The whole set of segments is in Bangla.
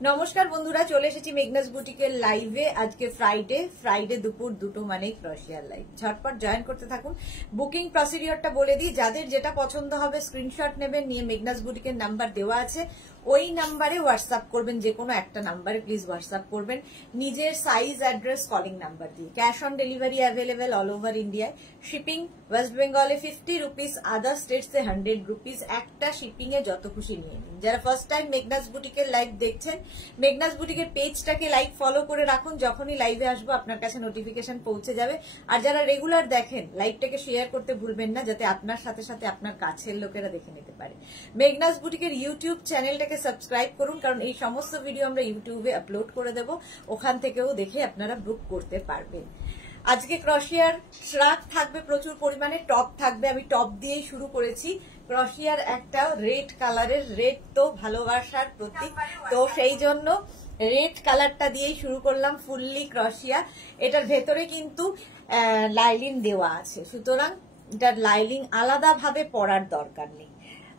নমস্কার বন্ধুরা, চলে এসেছি মেঘনাস বুটিকের লাইভে। আজকে ফ্রাইডে দুপুর 2টো মানে ক্রোশিয়ার লাইভ। ঝটপট জয়েন করতে থাকুন। বুকিং প্রসিডিওরটা বলে দিই, যাদের যেটা পছন্দ হবে স্ক্রিনশট নেবেন, নিয়ে মেঘনাস বুটিকের নাম্বার দেওয়া আছে, ওই নাম্বারে হোয়াটসঅ্যাপ করবেন। যে কোনো একটা নাম্বারে প্লিজ হোয়াটসঅ্যাপ করবেন নিজের সাইজ, অ্যাড্রেস, কলিং নাম্বার দিয়ে। Cash on delivery available all over ইন্ডিয়ায়। শিপিং ওয়েস্ট বেঙ্গলে 50 রুপিস, আদার স্টেটসে 100 রুপিস। একটা শিপিং এ যত খুশি নিয়ে নিন। যারা ফার্স্ট টাইম মেঘনাস বুটিকের লাইভ দেখছেন, মেঘনাস বুটিকের পেজটাকে লাইক ফলো করে রাখুন। যখনই লাইভে আসবো আপনার কাছে নোটিফিকেশন পৌঁছে যাবে। আর যারা রেগুলার দেখেন, লাইভটাকে শেয়ার করতে ভুলবেন না, যাতে আপনার সাথে সাথে আপনার কাছের লোকেরা দেখে নিতে পারে। মেঘনাস বুটিকের ইউটিউব চ্যানেলটাকে সাবস্ক্রাইব করুন, কারণ এই সমস্ত ভিডিও আমরা ইউটিউবে আপলোড করে দেব, ওখান থেকেও দেখে আপনারা বুক করতে পারবেন। আজকে ক্রোশিয়ার শ্রাক থাকবে প্রচুর পরিমাণে, টপ থাকবে। আমি টপ দিয়েই শুরু করেছি। ক্রোশিয়ার একটা রেড কালারের, রেড তো ভালোবাসার প্রতীক, তো সেই জন্য রেড কালারটা দিয়েই শুরু করলাম। ফুললি ক্রোশিয়া, এটার ভেতরে কিন্তু লাইলিন দেওয়া আছে, সুতরাং এটার লাইলিন আলাদা ভাবে পরার দরকার নেই।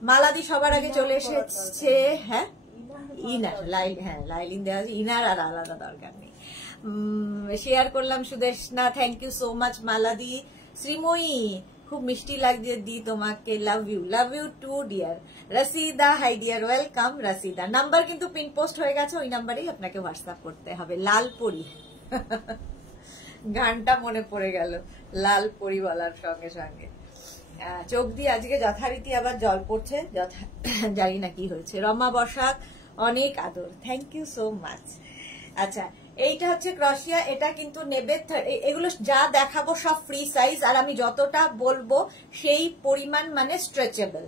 মালাদি সবার আগে চলে এসেছে। হ্যাঁ, ইনার লাইলিন দেওয়া আছে, ইনার আর আলাদা দরকার নেই। শেয়ার করলাম Sudeshna, thank you so much মালাদি। শ্রীময়ী, খুব মিষ্টি লাগছে দি তোমাকে, love you too dear. Rasida, hi dear, welcome Rasida. Number কিন্তু পিন পোস্ট হয়ে গেছে, ওই নাম্বারেই আপনাকে হোয়াটসঅ্যাপ করতে হবে। লাল পরি গানটা মনে পড়ে গেল, লাল পরি বলার সঙ্গে সঙ্গে চোখ দিয়ে আজকে যথারীতি আবার জল পড়ছে, জানি না কি হয়েছে। রমা বসাক, অনেক আদর, থ্যাংক ইউ সো মাচ। আচ্ছা, এইটা হচ্ছে ক্রোশিয়া। এটা কিন্তু নেবে, এগুলো যা দেখাবো সব ফ্রি সাইজ, আর আমি যতটা বলবো সেই পরিমাণ মানে স্ট্রেচেবল,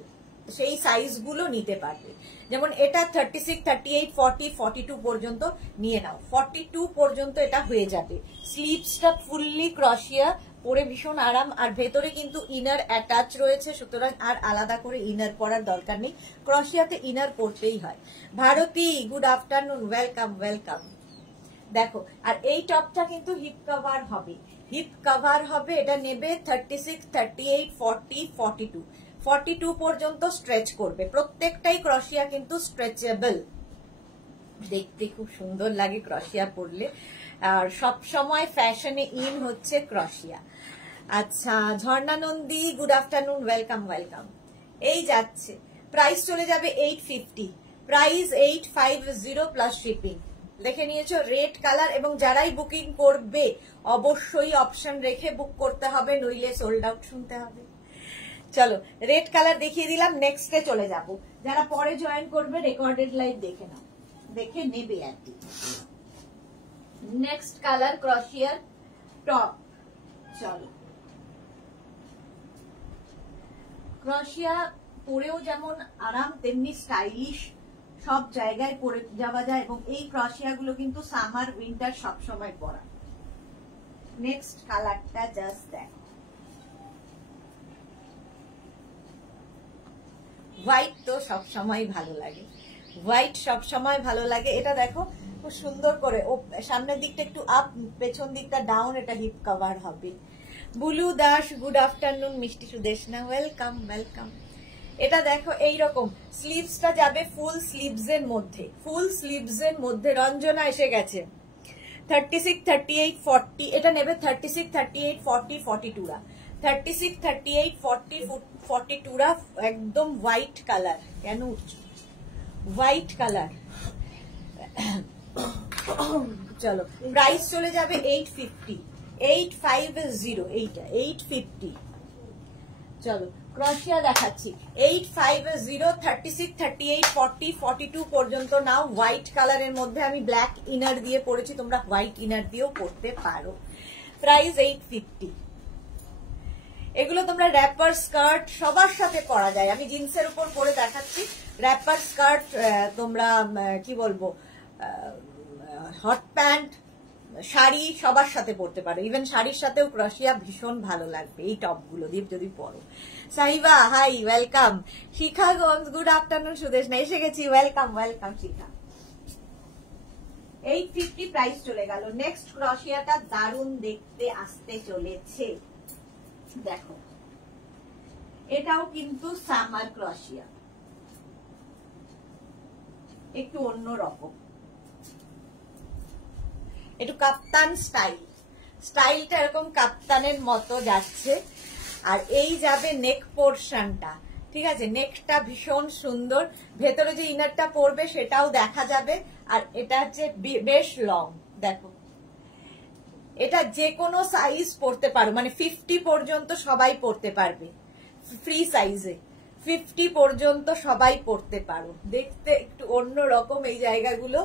সেই সাইজগুলো নিতে পারবে। যেমন এটা 36, 38, 40, 42 পর্যন্ত নিয়ে নাও। 42 পর্যন্ত এটা হয়ে যাবে। স্লিভসটা ফুললি ক্রোশিয়া, পরে ভীষণ আরাম। আর ভেতরে কিন্তু ইনার অ্যাটাচ রয়েছে, সুতরাং আর আলাদা করে ইনার পরার দরকার নেই। ক্রোশিয়াতে ইনার পরতেই হয়। Bharati, good afternoon, welcome welcome. দেখো, আর এই টপটা কিন্তু হিপ কভার হবে, এটা নেবে 36, 38, 40, 42, 42 পর্যন্ত স্ট্রেচ করবে। প্রত্যেকটাই ক্রোশিয়া কিন্তু স্ট্রেচেবল, দেখতে খুব সুন্দর লাগে ক্রোশিয়া পরলে। আর সব সময় ফ্যাশনে ইন হচ্ছে ক্রোশিয়া। আচ্ছা, Jharna Nandi, good afternoon, welcome welcome. এই যাচ্ছে, প্রাইস চলে যাবে 850, প্রাইস 850 প্লাস শিপিং। দেখে নিয়েছো, রেড কালার। এবং যারাই বুকিং করবে অবশ্যই অপশন রেখে বুক করতে হবে, নইলে সোল্ড আউট শুনতে হবে। চলো, রেড কালার দেখিয়ে দিলাম, নেক্সটে চলে যাব। যারা পরে জয়েন করবে রেকর্ডেড লাইভ দেখে নাও, দেখে নেবে আর কি। নেক্সট কালার ক্রোশিয়ার টপ। চলো, ক্রোশিয়া পরেও যেমন আরাম, তেমনি স্টাইলিশ, সব জায়গায় পরে যাওয়া যায়। এবং এই ক্রোশিয়া গুলো কিন্তু সামার উইন্টার সবসময় পরা। নেক্সট কালারটা জাস্ট দেখো, হোয়াইট তো সবসময় ভালো লাগে, হোয়াইট সবসময় ভালো লাগে। এটা দেখো খুব সুন্দর করে, ও সামনের দিকটা একটু আপ, পেছন দিকটা ডাউন, এটা হিপ কভার হবে। Bulu Das, good afternoon. মিষ্টি সুদেশনা, ওয়েলকাম ওয়েলকাম। এটা দেখো এইরকম, স্লিভসটা যাবে ফুল স্লিভস এর মধ্যে, রঞ্জনা এসে গেছে। 36, 38, 40, এটা নেবে 36, 38, 40, 42 36, 38, 40, 42 একদম হোয়াইট কালার। কেন উঠছো? White colour. চলো, প্রাইস চলে যাবে 850, 850, এইটা 850। চলো, ক্রোশিয়া দেখাচ্ছি 850, 36, 38, 40, 42 পর্যন্ত নাও। হোয়াইট কালারের মধ্যে আমি ব্ল্যাক ইনার দিয়ে পরেছি, তোমরা হোয়াইট ইনার দিয়েও পরতে পারো। প্রাইস 850। এগুলো তোমরা র্যাপার, স্কার্ট সবার সাথে পরা যায়। আমি জিন্সের উপর পরে দেখাচ্ছি। র্যাপার, স্কার্ট, তোমরা কি বলবো, হট প্যান্ট, শাড়ি সবার সাথে পরতে পারো। ইভেন শাড়ির সাথেও ক্রোশিয়া ভীষণ ভালো লাগবে এই টপগুলো দিয়ে যদি পরো। Sahiba, high, welcome. শিখা গঞ্জ, গুড আফটারনুন। সুদেশ না, এসে গেছি, ওয়েলকাম ওয়েলকাম শিখা। 850 প্রাইস চলে গেল। নেক্সট ক্রোশিয়াটা দারুণ দেখতে আসতে চলেছে। দেখো, এটাও কিন্তু সামার ক্রোশিয়া, একটু অন্য রকম। একটু কাপ্তান স্টাইলটা এরকম কাপ্তানের মতো যাচ্ছে। আর এই যাবে নেক পোর্শনটা, ঠিক আছে, নেকটা ভীষণ সুন্দর, ভেতরে যে ইনারটা পড়বে সেটাও দেখা যাবে। আর এটা হচ্ছে বেশ লং, দেখো এটা যে কোনো সাইজ পরতে পারো, মানে 50 পর্যন্ত সবাই পরতে পারবে, ফ্রি সাইজে 50 পর্যন্ত সবাই পরতে পারো। দেখতে একটু অন্য রকম, এই জায়গাগুলো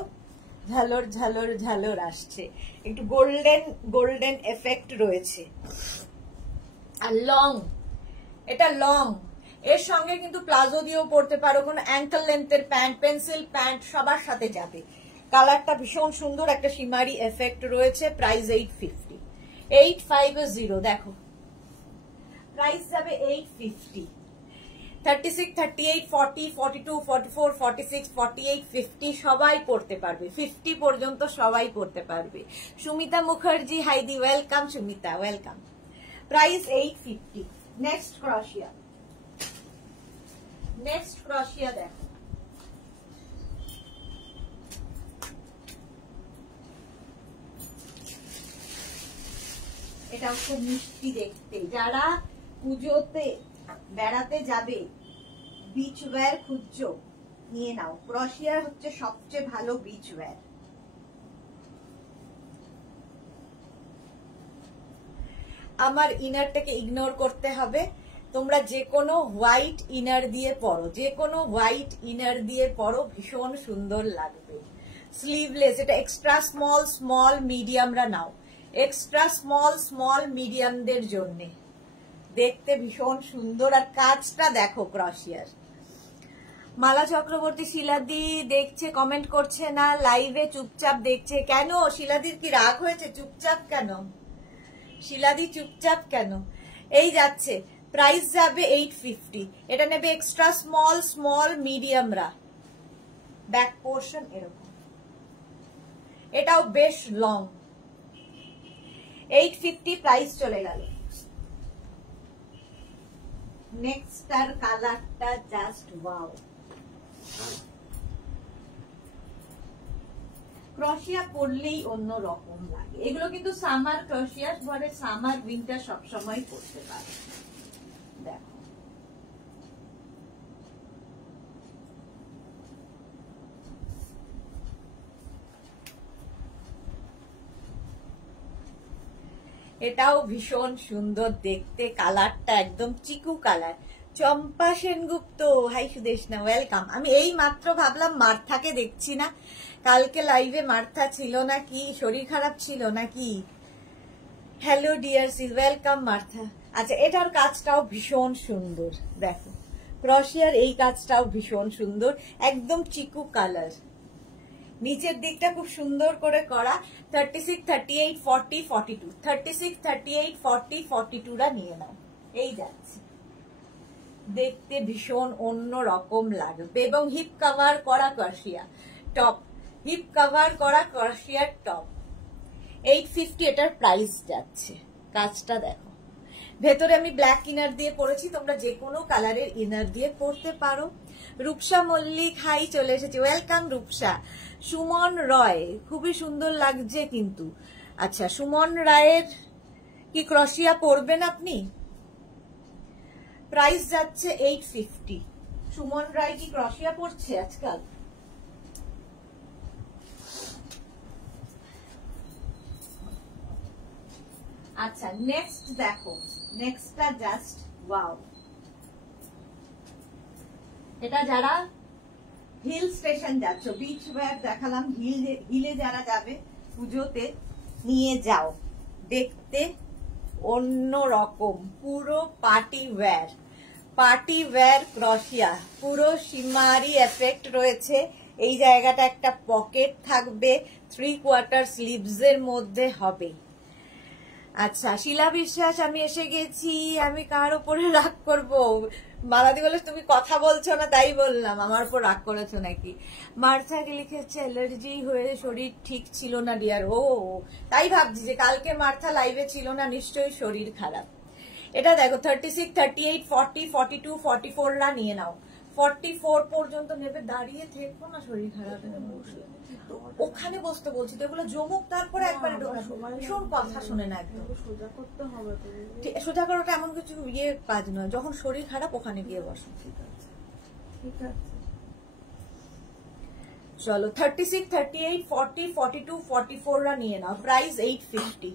ঝালর ঝালর ঝালর আসছে, একটু গোল্ডেন গোল্ডেন এফেক্ট রয়েছে। আর লং, এটা লং, এর সঙ্গে কিন্তু প্লাজো দিয়েও পরতে পারো, কোনো অ্যাঙ্কেল লেন্থের প্যান্ট, পেন্সিল প্যান্ট সবার সাথে যাবে। কালারটা ভীষণ সুন্দর, একটা শিমারি এফেক্ট রয়েছে। প্রাইস 850, 850, দেখো প্রাইস যাবে 850। 36, 38, 40, 42, 44, 46, 48, 50 সবাই পড়তে পারবে, 50 পর্যন্ত সবাই পড়তে পারবে। সুমিতা মুখার্জি, হাইদি, welcome Sumita, welcome. Price 850। Next ক্রোশিয়া, নেক্সট ক্রোশিয়া দেখো, এটাও খুব মিষ্টি দেখতে। যারা পুজোতে বেড়াতে যাবে, বিচ ওয়্যার খুঁজছো, নিয়ে নাও। ক্রোশিয়ার হচ্ছে সবচেয়ে ভালো বিচ ওয়্যার। আমার ইনারটাকে ইগনোর করতে হবে, তোমরা যে কোনো হোয়াইট ইনার দিয়ে পরো, যে কোনো হোয়াইট ইনার দিয়ে পরো, ভীষণ সুন্দর লাগবে। স্লিভলেস, এটা এক্সট্রা স্মল স্মল মিডিয়ামরা নাও, এক্সট্রা স্মল স্মল মিডিয়ামদের জন্যে, দেখতে ভীষণ সুন্দর। আর কাজটা দেখো ক্রোশিয়ার। মালা চক্রবর্তী, শিলাদি দেখছে, কমেন্ট করছে না, লাইভে চুপচাপ দেখছে। কেন শিলাদির কি রাগ হয়েছে? চুপচাপ কেন শিলাদি, চুপচাপ কেন? এই যাচ্ছে, প্রাইস যাবে 850। এটা নেবে এক্সট্রা স্মল স্মল মিডিয়ামরা। ব্যাক পোর্শন এরকম, এটাও বেশ লং। 850 প্রাইস চলে গেল। নেক্সট আর কালারটা জাস্ট ওয়াও। ক্রোশিয়া পরলেই অন্য রকম লাগে। এগুলো কিন্তু সামার ক্রোশিয়া, পরে সামার উইন্টার সবসময় পরতে পারে। দেখো এটাও ভীষণ সুন্দর দেখতে, কালারটা একদম চিকু কালার। চম্পা সেনগুপ্ত, হাই সুদেশনা, ওয়েলকাম। আমি এই মাত্র ভাবলাম মার্থাকে দেখছি না, কালকে লাইভে মার্থা ছিল না, কি শরীর খারাপ ছিল নাকি? হ্যালো ডিয়ার সি, ওয়েলকাম মার্থা। আচ্ছা, এটার কাজটাও ভীষণ সুন্দর, দেখো ক্রোশিয়ার এই কাজটাও ভীষণ সুন্দর, একদম চিকু কালার, নিচের দিকটা খুব সুন্দর করে করা। 36, 38, 40, 42, 36, 38, 40, 42রা নিয়ে নাও। এই যাচ্ছে, দেখতে ভীষণ অন্য রকম লাগবে। এবং হিপ কভার করা ক্রোশিয়া টপ, হিপ কভার করা ক্রোশিয়ার টপ। 850 এটার প্রাইস যাচ্ছে। কাজটা দেখো, ভেতরে আমি ব্ল্যাক ইনার দিয়ে পরেছি, তোমরা যে কোনো কালারের ইনার দিয়ে পরতে পারো। রূপসা মল্লিক, হাই, চলে এসেছি, ওয়েলকাম রূপসা। সুমন রয়, খুবই সুন্দর লাগছে কিন্তু। আচ্ছা, সুমন রায়ের কি ক্রোশিয়া পরবেন আপনি? প্রাইস যাচ্ছে 850। সুমন রায় কি ক্রোশিয়া পরছে আজকাল? আচ্ছা, নেক্সট দেখো, নেক্সটটা জাস্ট ওয়াও। এটা যারা হিল স্টেশন যাচ্ছ, বিচ ওয়্যার দেখালাম, হিলে যারা যাবে পুজোতে নিয়ে যাও, দেখতে অন্য রকম, পুরো পার্টি ওয়্যার, পার্টি ওয়্যার ক্রোশিয়া, পুরো শিমারি এফেক্ট রয়েছে। এই জায়গাটা একটা পকেট থাকবে, 3/4 স্লিভস এর মধ্যে হবে। আচ্ছা, শিলা বিশ্বাস, আমি এসে গেছি, আমি কার উপরে রাগ করবো? মালাদি বলে তুমি কথা বলছো না তাই বললাম, আমার উপর রাগ করেছো নাকি? মার্থাকে লিখেছে অ্যালার্জি হয়ে শরীর ঠিক ছিল না ডিয়ার। ও তাই ভাবছি যে কালকে মার্থা লাইভে ছিল না, নিশ্চয়ই শরীর খারাপ। এটা দেখো 36, 38, 40, 42, 44রা নিয়ে নাও। 44 পর্যন্ত নেবে। দাঁড়িয়ে থেকো না, শরীর খারাপ ওখানে বসতে বলছি তো, এগুলো জমুক তারপরে একবারে ভীষণ কথা শুনে না, একদম সোজা করতে হবে। সোজা করাটা এমন কিছু ইয়ে কাজ নয়, যখন শরীর খারাপ ওখানে গিয়ে বসো। ঠিক আছে ঠিক আছে চলো 36, 38, 40, 42, 44 রা নিয়ে নাও। প্রাইস 850,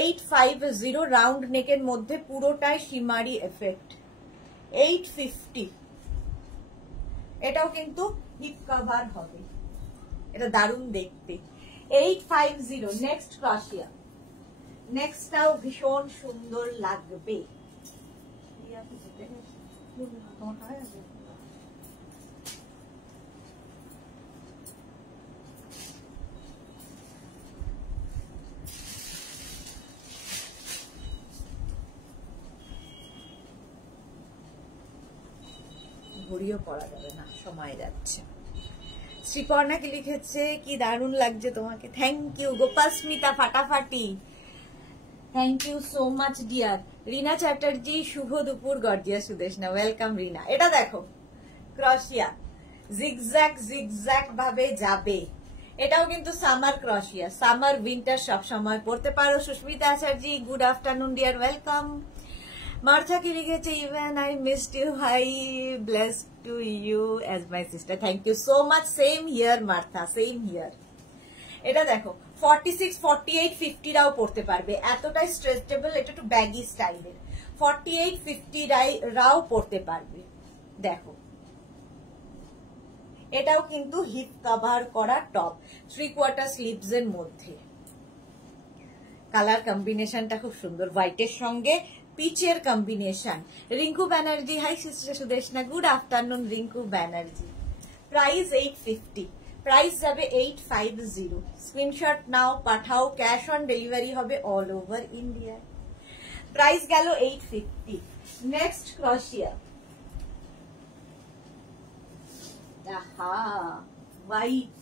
850 রাউন্ড নেকের মধ্যে পুরোটাই শিমারি এফেক্ট। 850 এটাও কিন্তু হিপ কভার হবে, এটা দারুণ দেখতে। 850 নেক্সট ক্রশিয়া, নেক্সটটাও ভীষণ সুন্দর লাগবে। ঘড়িও পড়া যাবে না, সময় যাচ্ছে। শ্রীপর্ণা কি লিখেছে, কি দারুণ লাগছে তোমাকে, থ্যাংক ইউ। গোপাল স্মিতা ফাটাফাটি, thank you so much dear. Rina Chatterjee, শুভ দুপুর গর্জিয়া সুদেশনা, ওয়েলকাম রিনা। এটা দেখো ক্রশিয়া, জিগজ্যাগ জিগজ্যাগ ভাবে যাবে। এটাও কিন্তু সামার ক্রশিয়া, সামার উইন্টার সব সময় পড়তে পারো। Susmita Acharya, good afternoon dear, welcome. Martha কি লিখেছে, even I missed you, hi blessed to you as my sister, thank you so much. Same here Martha, same here. এটা দেখো 46, 48, 50 রাও পড়তে পারবে, এতটাই স্ট্রেচেবল, এটা একটু ব্যাগি স্টাইলের। 48, 50 রাও পড়তে পারবে। দেখো এটাও কিন্তু হিপ কভার করা টপ, 3/4 স্লিভস এর মধ্যে। কালার কম্বিনেশনটা খুব সুন্দর, হোয়াইটের সঙ্গে পিচের combination. Rinku Banerjee, high sister Sudeshna, good afternoon Rinku Banerjee. Price 850, price যাবে 850। স্ক্রিনশট নাও, পাঠাও, ক্যাশ অন ডেলিভারি হবে অল ওভার ইন্ডিয়া। প্রাইস গেল 850। নেক্সট ক্রশিয়া, হোয়াইট,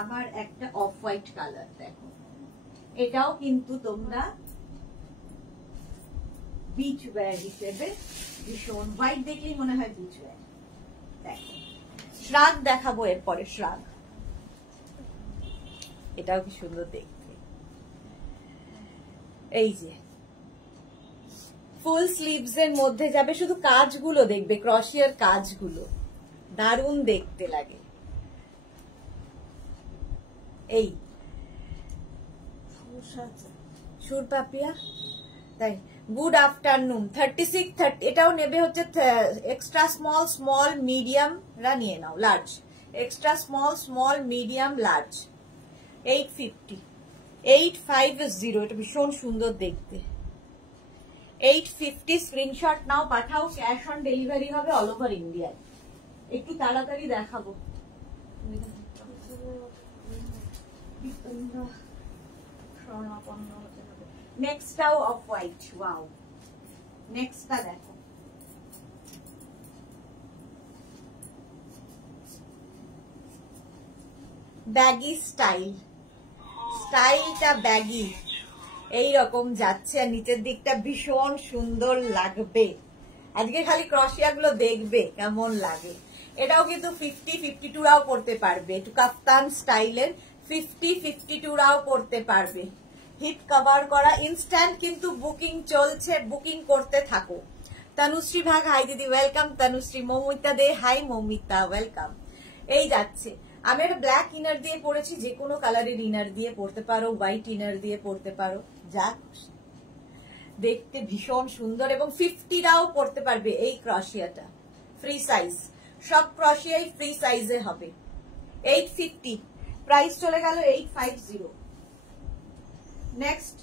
আবার একটা অফ হোয়াইট কালার দেখো, এটাও কিন্তু তোমরা বিচ ওয়্যার হিসেবে ভীষণ, হোয়াইট দেখলেই মনে হয় বিচ ওয়্যার। দেখো শ্রাগ দেখাবো এরপরে, শ্রাগ এটাও কি সুন্দর দেখতে। এই যে ফুল স্লিভস এর মধ্যে যাবে, শুধু কাজগুলো দেখবে, ক্রশিয়ার কাজগুলো দারুণ দেখতে লাগে। এই সুর পাপিয়া, তাই গুড আফটারনুন। 36, 30 এটাও নেবে হচ্ছে এক্সট্রা স্মল, স্মল মিডিয়াম রা নিয়ে নাও, large, extra small, small medium large. 850, 850, এটা ভীষণ সুন্দর দেখতে। 850 স্ক্রিনশট নাও, পাঠাও, ক্যাশ অন ডেলিভারি হবে অল ওভার ইন্ডিয়ায়। একটু তাড়াতাড়ি দেখাবো। নেক্সটটাও অফ হোয়াইট, ওয়াও। নেক্সটটা দেখো, ব্যাগি স্টাইল, স্টাইলটা ব্যাগি এইরকম যাচ্ছে, আর নিচের দিকটা ভীষণ সুন্দর লাগবে। আজকে খালি ক্রশিয়া গুলো দেখবে কেমন লাগে। এটাও কিন্তু 50, 52 রাও পড়তে পারবে, একটু কাফতান স্টাইলের। 50, 52 রাও পড়তে পারবে, হিপ কভার করা। ইনস্ট্যান্ট কিন্তু বুকিং চলছে, বুকিং করতে থাকো। তনুশ্রী ভাগ, হাই দিদি, ওয়েলকাম তনুশ্রী। মৌমিতা দে, হাই মৌমিতা, ওয়েলকাম। এই যাচ্ছে, আমি একটা ব্ল্যাক ইনার দিয়ে পরেছি, যে কোনো কালারের ইনার দিয়ে পরতে পারো, হোয়াইট ইনার দিয়ে পরতে পারো, যা দেখতে ভীষণ সুন্দর। এবং 50 রাও পরতে পারবে এই ক্রশিয়াটা, ফ্রি সাইজ, সব ক্রশিয়াই ফ্রি সাইজে হবে। 850, প্রাইস চলে গেল 850। নেক্সট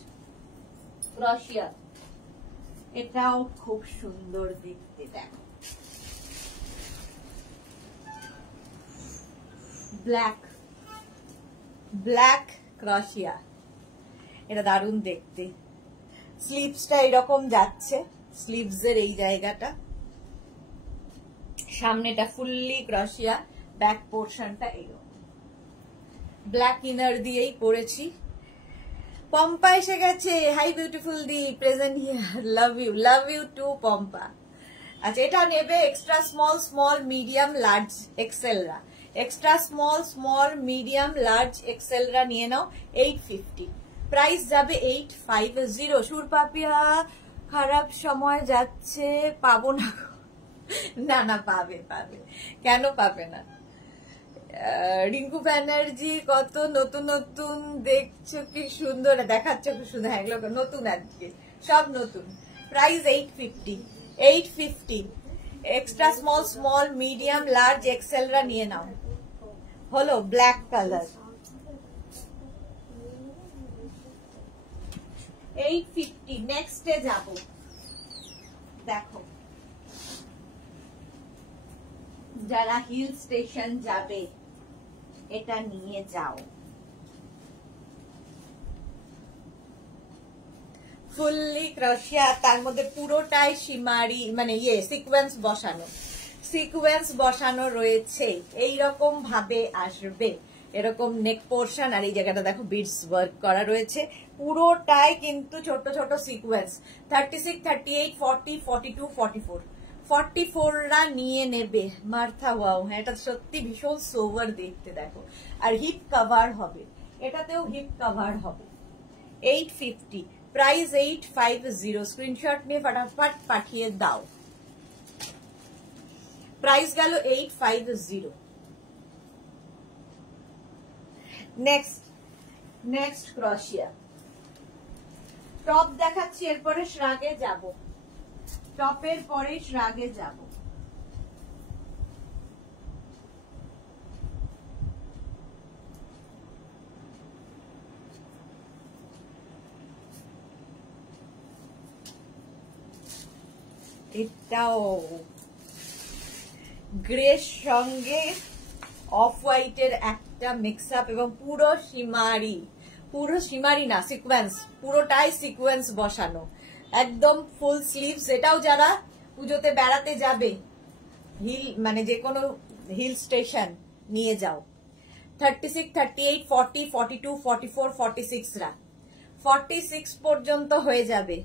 ক্রশিয়া, এটাও খুব সুন্দর দেখতে, দেখো ব্ল্যাক, ব্ল্যাক ক্রশিয়া, এটা দারুণ দেখতে। স্লিভসটা এরকম যাচ্ছে, স্লিভস এর এই জায়গাটা, সামনেটা ফুললি ক্রশিয়া, ব্যাক পোর্শনটা এরকম। ব্ল্যাক ইনার দিয়েই পরেছি। পম্পা এসে গেছে, হাই বিউটিফুল দি, present here, love you too Pampa, আচ্ছা, এটা নেবে extra small, small, medium, large, এক্সেলরা। Extra small, small, medium, large, এক্সেলরা নিয়ে নাও 850। প্রাইস যাবে 850। সুরপাপিয়া খারাপ সময় যাচ্ছে, পাবো না? না না, পাবে পাবে, কেন পাবে না? রিঙ্কু ব্যানার্জি কত নতুন নতুন দেখছো, কি সুন্দর দেখাচ্ছ, খুব সুন্দর। হ্যাঁ, এগুলো নতুন, আজকে সব নতুন। Price 850। 850। Extra small, small, medium, large, এক্সেলরা নিয়ে নাও। হলো ব্ল্যাক কালার 850। নেক্সটে যাব, দেখো যারা হিল স্টেশন যাবে এটা নিয়ে যাও। ফুললি ক্রোশিয়া, তার মধ্যে পুরোটাই সীমারি, মানে সিকোয়েন্স বসানো, সিকোয়েন্স বসানো রয়েছে। এইরকম ভাবে আসবে, এরকম নেক পোর্শন, আর এই জায়গাটা দেখো বিডস ওয়ার্ক করা রয়েছে, পুরোটাই কিন্তু ছোট ছোট সিকোয়েন্স। 36, 38, 40, 42, 44, 44রা নিয়ে নেবে। মার্থা, ওয়াও, হ্যাঁ এটা সত্যি ভীষণ সোভার দেখতে, দেখো। আর হিপ কভার হবে, এটাতেও হিপ কভার হবে। 850। প্রাইস 850। স্ক্রিনশট নিয়ে ফটাফট পাঠিয়ে দাও। প্রাইস গেল 850। নেক্সট ক্রোশিয়া টপ দেখাচ্ছি, এরপরে শ্রাগে যাব। টপের পরে শ্রাগে যাব। এটাও গ্রের সঙ্গে অফ হোয়াইটের একটা মিক্স আপ, এবং পুরো সীমারি, পুরো সীমারি না, সিকোয়েন্স, পুরোটাই সিকোয়েন্স বসানো, একদম ফুল স্লিভস। এটাও যারা পুজোতে বেড়াতে যাবে, হিল মানে যে কোনো হিল স্টেশন নিয়ে যাও। 36, 38, 40, 42, 44, 46রা 46 পর্যন্ত হয়ে যাবে,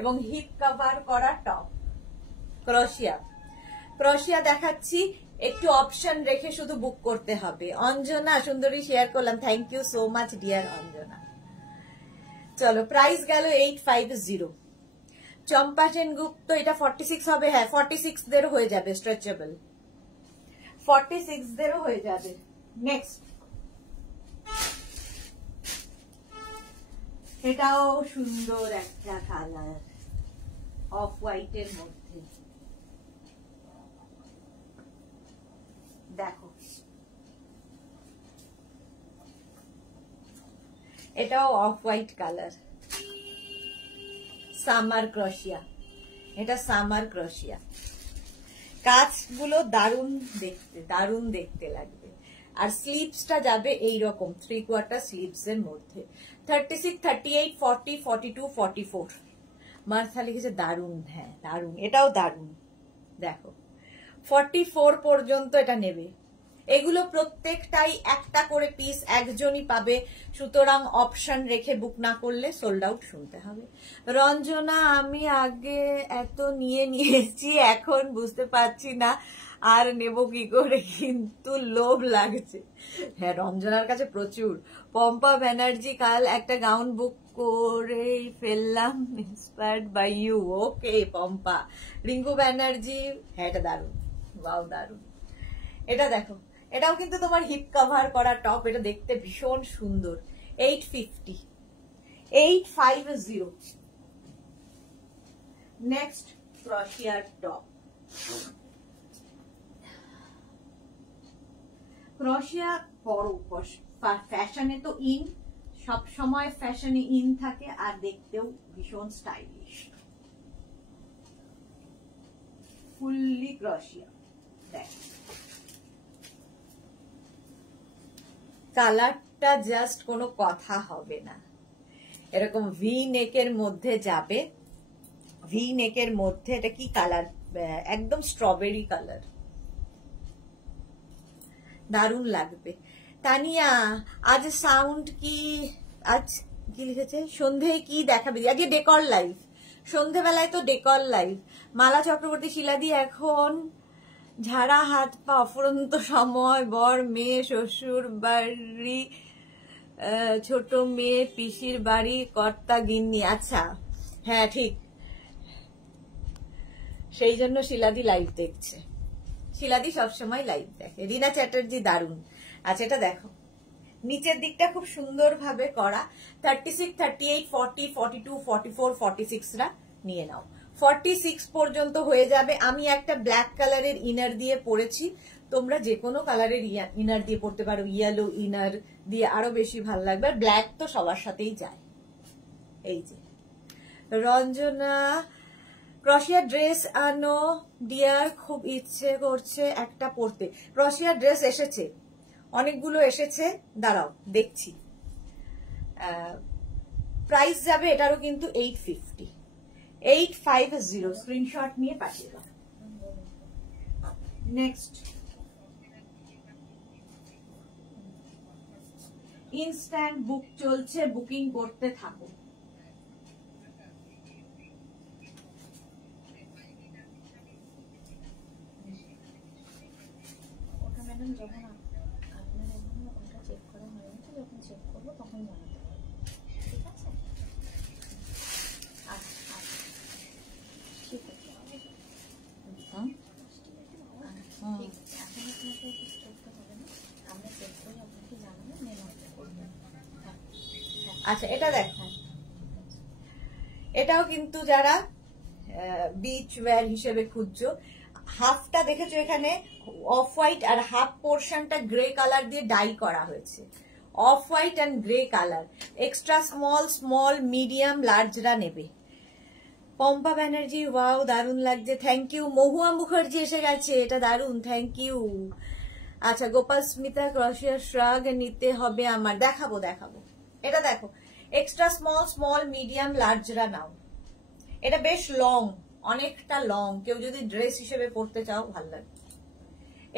এবং হিপ কভার করা টপ। ক্রোশিয়া, ক্রোশিয়া দেখাচ্ছি, একটু অপশন রেখে শুধু বুক করতে হবে। অঞ্জনা সুন্দরী শেয়ার করলাম, thank you so much dear Anjana. চলো, প্রাইস গেল 850। চম্পা সেনগুপ্ত, এটা 46 হবে, হ্যাঁ 46 দেরও হয়ে যাবে, স্ট্রেচেবল 46 দেরও হয়ে যাবে। নেক্সট, এটাও সুন্দর একটা কালার, অফ হোয়াইটের মধ্যে, দেখো এটাও অফ হোয়াইট কালার, সামার ক্রোশিয়া। এটা সামার ক্রোশিয়া, কাজগুলো দারুণ দেখতে, দারুণ দেখতে লাগবে। আর স্লিভসটা যাবে এইরকম 3/4 স্লিভস এর মধ্যে। 36, 38, 40, 42, 44। মার্থা লিখেছে দারুণ, হ্যাঁ দারুণ, এটাও দারুণ, দেখো 44 পর্যন্ত এটা নেবে। এগুলো প্রত্যেকটাই একটা করে পিস, একজনই পাবে, সুতরাং অপশন রেখে বুক না করলে সোল্ড আউট শুনতে হবে। রঞ্জনা, আমি আগে এত নিয়েছি, এখন বুঝতে পারছি না আর নেব কি করে, কিন্তু লোভ লাগছে। হ্যাঁ, রঞ্জনার কাছে প্রচুর। পম্পা ব্যানার্জি, কাল একটা গাউন বুক করে ফেললাম, ইন্সপায়ার্ড বাই ইউ। ওকে পম্পা। রিঙ্কু ব্যানার্জি, হ্যাঁ এটা দারুণ, ওয়াও দারুণ। এটা দেখো, এটাও কিন্তু তোমার হিপ কভার করা টপ, এটা দেখতে ভীষণ সুন্দর। 850। 850। Next ক্রোশিয়ার top. ক্রোশিয়া বড় ফ্যাশনে তো ইন, সব সময় ফ্যাশনে ইন থাকে, আর দেখতেও ভীষণ স্টাইলিশ। ফুললি ক্রোশিয়া, দেখ কালারটা জাস্ট কোনো কথা হবে না। এরকম ভি নেকের মধ্যে যাবে, ভি নেকের মধ্যে, এটা কি কালার, একদম স্ট্রবেরি কালার, দারুণ লাগবে। তানিয়া, আজ সাউন্ড কি, আজ কি লিখেছে, সন্ধে কি দেখাবি? আজকে ডেকর লাইভ, সন্ধেবেলায় তো ডেকল লাইভ। মালা চক্রবর্তী শিলাদি এখন ঝাড়া হাত পা অফুরন্ত সময়, বর মেয়ে শ্বশুর বাড়ি, ছোট মেয়ে পিসির বাড়ি, কর্তা গিন্নি। আচ্ছা হ্যাঁ ঠিক, সেই জন্য শিলাদি লাইভ দেখছে। শিলাদি সবসময় লাইভ দেখে। রীনা চ্যাটার্জি দারুণ। আচ্ছা এটা দেখো, নিচের দিকটা খুব সুন্দর ভাবে করা। 36, 38, 40, 42, 44, 46 রা নিয়ে নাও। 46 পর্যন্ত হয়ে যাবে। আমি একটা ব্ল্যাক কালারের ইনার দিয়ে পরেছি, তোমরা যে কোনো কালারের ইনার দিয়ে পড়তে পারো, ইয়েলো ইনার দিয়ে আরো বেশি ভালো লাগবে। আর ব্ল্যাক তো সবার সাথেই যায়। এই যে রঞ্জনা, ক্রশিয়া ড্রেস আনো ডিয়ার, খুব ইচ্ছে করছে একটা পরতে। ক্রশিয়া ড্রেস এসেছে, অনেকগুলো এসেছে, দাঁড়াও দেখছি। প্রাইস যাবে এটারও কিন্তু 850, 850। স্ক্রিনশট নিয়ে পাঠিয়ে দাও। নেক্সট ইনস্ট্যান্ট বুক চলছে, বুকিং করতে থাকো। যখন আপনার এখনো ওটা চেক করা হয়নি, তো যখন চেক করবো তখন জানাতে হবে, ঠিক আছে? আচ্ছা ঠিক আছে, এখন আপনাকে কিছু করতে হবে না, আমরা চেক করে আপনাকে জানাবো, মেন অর্ডার করবেন। আচ্ছা এটা দেখো, এটাও কিন্তু যারা বিচ ওয়্যার হিসেবে খুঁজছো, হাফটা দেখেছো এখানে অফ হোয়াইট আর হাফ পোর্শনটা গ্রে কালার দিয়ে ডাই করা হয়েছে। Off white and grey colour. Extra small, small, medium, লার্জরা নেবে। পম্পা ব্যানার্জি, ওয়াও দারুণ লাগছে, থ্যাংক ইউ। মহুয়া মুখার্জি এসে গেছে, এটা দারুণ, থ্যাংক ইউ। আচ্ছা গোপাল স্মিতা, ক্রশিয়া শ্রাগ নিতে হবে আমার, দেখাবো দেখাবো। এটা দেখো, এক্সট্রা স্মল, স্মল, মিডিয়াম, লার্জরা নাও। এটা বেশ লং, অনেকটা লং, কেউ যদি ড্রেস হিসেবে পরতে চাও ভালো লাগবে।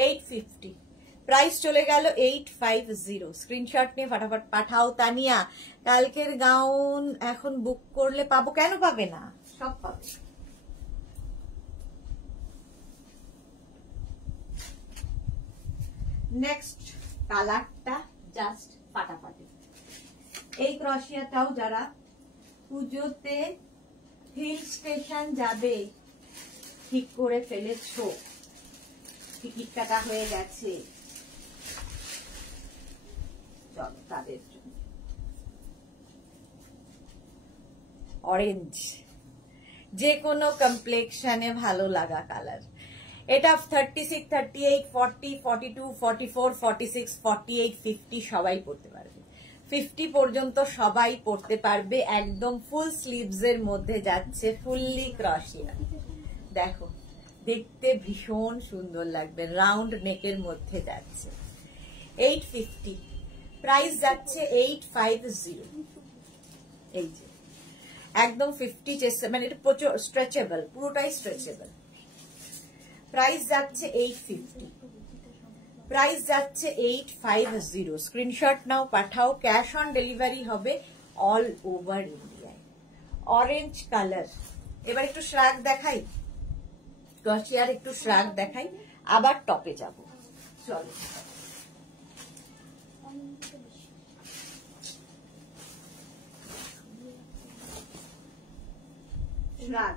850, প্রাইস চলে গেল 850। স্ক্রিনশট নিয়ে ফটাফট পাঠাও। তানিয়া, কালকের গাউন এখন বুক করলে পাবো? কেন পাবে না, সব পাবে। নেক্সট কালারটা জাস্ট ফাটাফাটি। এই ক্রশিয়াটাও যারা পুজোতে হিল স্টেশন যাবে ঠিক করে ফেলেছো, টিকিট কাটা হয়ে গেছে, চলো তাদের জন্য অরেঞ্জ, যে কোনো কমপ্লেক্সনে ভালো লাগা কালার। এটা 36, 38, 40, 42, 44, 46, 48, 50 সবাই পড়তে পারবে। 50 পর্যন্ত সবাই পড়তে পারবে। একদম ফুল স্লিভস এর মধ্যে যাচ্ছে, ফুললি ক্রশিয়া। দেখো দেখতে ভীষণ সুন্দর লাগবে, রাউন্ড নেকের মধ্যে যাচ্ছে। 850, প্রাইস যাচ্ছে 850। এই যে একদম 50 চেষ্টা, মানে এটা প্রচুর স্ট্রেচেবল, পুরোটাই স্ট্রেচেবল। প্রাইস যাচ্ছে 850, প্রাইস যাচ্ছে 850। স্ক্রিনশট নাও, পাঠাও। ক্যাশ অন ডেলিভারি হবে অল ওভার ইন্ডিয়ায়। Orange colour. এবার একটু শ্রাগ দেখাই, ক্রশিয়ার একটু শ্রাগ দেখাই, আবার টপে যাব। চলো শ্রাগ।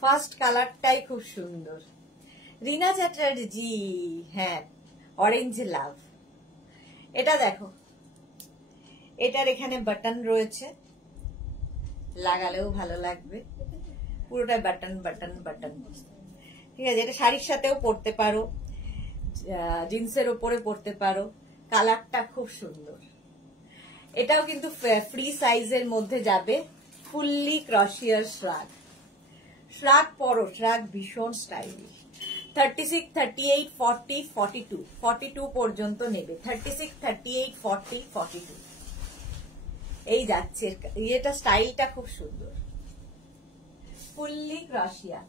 ফার্স্ট কালারটাই খুব সুন্দর। রীনা চ্যাটার্জি, হ্যাঁ অরেঞ্জ লাভ। এটা দেখো, এটার এখানে বাটন রয়েছে, লাগালেও ভালো লাগবে, পুরোটা বাটন বাটন বাটন। ঠিক আছে, এটা শাড়ির সাথেও পরতে পারো, জিন্সের ওপরে পরতে পারো। কালারটা খুব সুন্দর। এটাও কিন্তু ফ্রি সাইজের মধ্যে যাবে, ফুললি ক্রশিয়ার শ্রাগ। শ্রাগ পরো, শ্রাগ ভীষণ স্টাইলিশ। 36, 38, 40, 42, 42 পর্যন্ত নেবে। 36, 38, 40, 42 এই যাচ্ছে। এটা স্টাইলটা খুব সুন্দর, ফুললি ক্রশিয়া।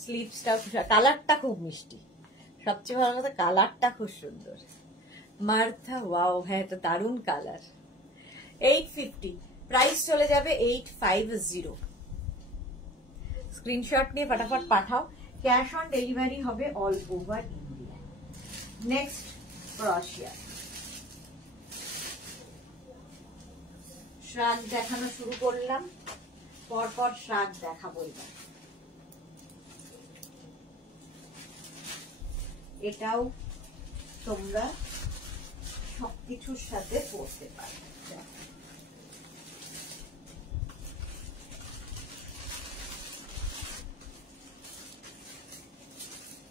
স্লিভসটা, কালারটা খুব মিষ্টি, সবচেয়ে ভালো কথা কালারটা খুব সুন্দর। মার্থা, ওয়াও, হ্যাঁ এটা দারুণ কালার। 850, প্রাইস চলে যাবে 850। স্ক্রিনশট নিয়ে ফটাফট পাঠাও, ক্যাশ অন ডেলিভারি হবে অল ওভার ইন্ডিয়া। নেক্সট ক্রোশিয়া শ্রাগ দেখানো শুরু করলাম, পরপর শ্রাগ দেখাবো এবার। এটাও তোমরা সবকিছুর সাথে পরতে পারবে।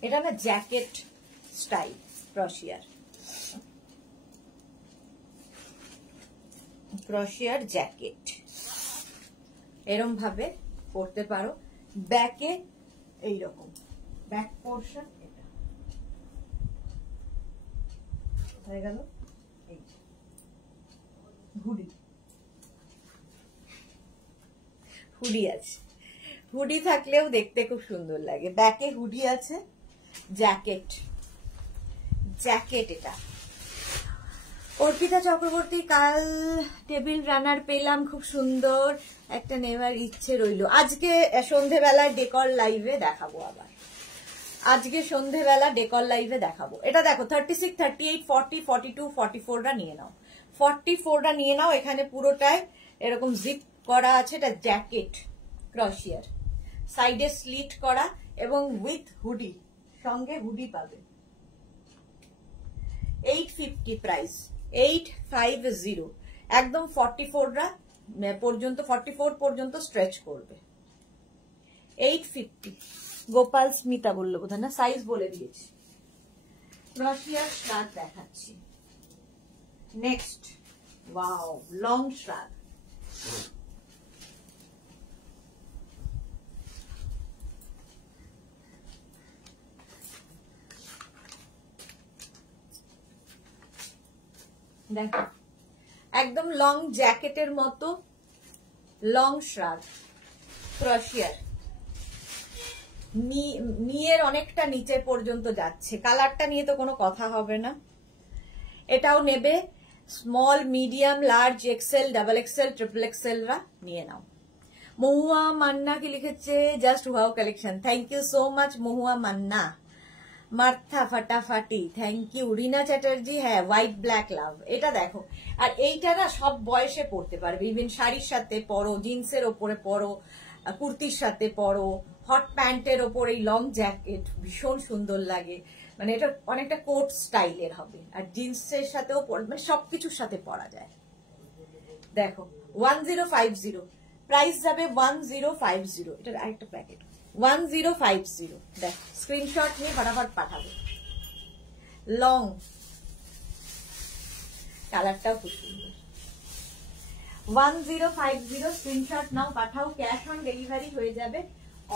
এটা না জ্যাকেট স্টাইল ক্রোশিয়ার, ক্রোশিয়ার জ্যাকেট এরম ভাবে পরতে পারো। ব্যাকে এইরকম ব্যাক পোর্শন, এটা হয়ে গেল। এই হুডি, হুডি আছে, হুডি থাকলেও দেখতে খুব সুন্দর লাগে। ব্যাকে হুডি আছে, জ্যাকেট, জ্যাকেট এটা। অর্পিতা চক্রবর্তী, কাল টেবিল রানার পেলাম, খুব সুন্দর, একটা নেওয়ার ইচ্ছে রইল। আজকে সন্ধেবেলায় ডেকর লাইভে দেখাবো, আবার আজকে সন্ধেবেলা ডেকর লাইভে দেখাবো। এটা দেখো 36, 38, 40, 42, 44টা নিয়ে নাও, 44টা নিয়ে নাও। এখানে পুরোটায় এরকম জিপ করা আছে, এটা জ্যাকেট ক্রোশিয়ার, সাইডে স্লিট করা এবং উইথ হুডি, সঙ্গে হুডি পাবে। 850 প্রাইস, 850, একদম 44রা পর্যন্ত, 44 পর্যন্ত স্ট্রেচ করবে। 850। গোপাল স্মিতা বললো বোধহয়, না সাইজ বলে দিয়েছি। ক্রোশিয়ার শ্রাগ দেখাচ্ছি। Next, wow, long শ্রাগ। দেখো একদম লং জ্যাকেটের মতো লং শ্রাগ ক্রোশিয়ার, নিয়ের অনেকটা নিচে পর্যন্ত যাচ্ছে। কালারটা নিয়ে তো কোনো কথা হবে না। এটাও নেবে small, medium, large, XL, double XL, triple এক্সেলরা নিয়ে নাও। মহুয়া মান্না কি লিখেছে, just wow collection, thank you so much Mahua Manna. Martha ফাটাফাটি, থ্যাংক ইউ। রিনা চ্যাটার্জি, হ্যাঁ হোয়াইট ব্ল্যাক লাভ, এটা দেখো। আর এইটা না সব বয়সে পড়তে পারবে, ইভেন শাড়ির সাথে পরো, জিন্সের ওপরে পরো, কুর্তির সাথে পরো, হট প্যান্টের ওপর এই লং জ্যাকেট ভীষণ সুন্দর লাগে। মানে এটা অনেকটা কোট স্টাইলের হবে, আর জিন্সের সাথেও মানে সবকিছুর সাথে পরা যায়। দেখো 1050, প্রাইস যাবে 1050। এটার আরেকটা প্যাকেট 1050। দেখ স্ক্রিনশট নিয়ে ফটাফট পাঠাবে। লং, কালারটাও খুব সুন্দর। 1050 স্ক্রিনশট নাও, পাঠাও, ক্যাশ অন ডেলিভারি হয়ে যাবে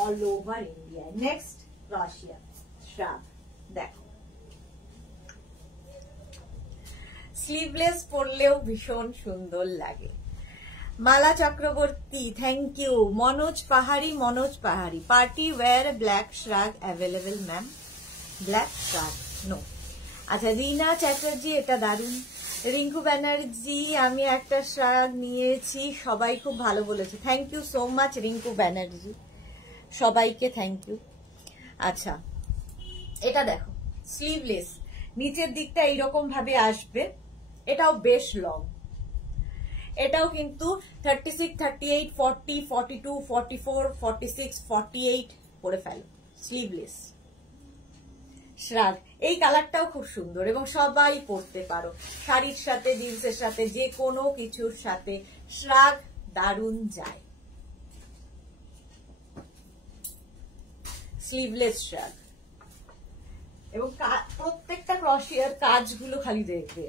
অল ওভার ইন্ডিয়া। নেক্সট ক্রোশিয়া শ্রাগ দেখো, স্লিভলেস পরলেও ভীষণ সুন্দর লাগে। Mala Chakraborty, thank you. Manoj Pahari, Manoj Pahari, party wear black shrug available ma'am, black shrug no. আচ্ছা রিনা চ্যাটার্জি, এটা দারুন। রিঙ্কু ব্যানার্জি, আমি একটা শ্রাগ নিয়েছি, সবাই খুব ভালো বলেছে, thank you so much Rinku Banerjee, সবাইকে থ্যাংক ইউ। আচ্ছা এটা দেখো স্লিভলেস, নিচের দিকটা এইরকম ভাবে আসবে, এটাও বেশ লং। এটাও কিন্তু 36, 38, 40, 42, 44, 46, 48 পরে ফেলো। স্লিভলেস শ্রাগ, এই কালারটাও খুব সুন্দর এবং সবাই পরতে পারো, শাড়ির সাথে, জিন্সের সাথে, যে কোনো কিছুর সাথে শ্রাগ দারুণ যায়। স্লিভলেস শ্রাগ, এবং প্রত্যেকটা ক্রোশিয়ার কাজগুলো খালি দেখবে,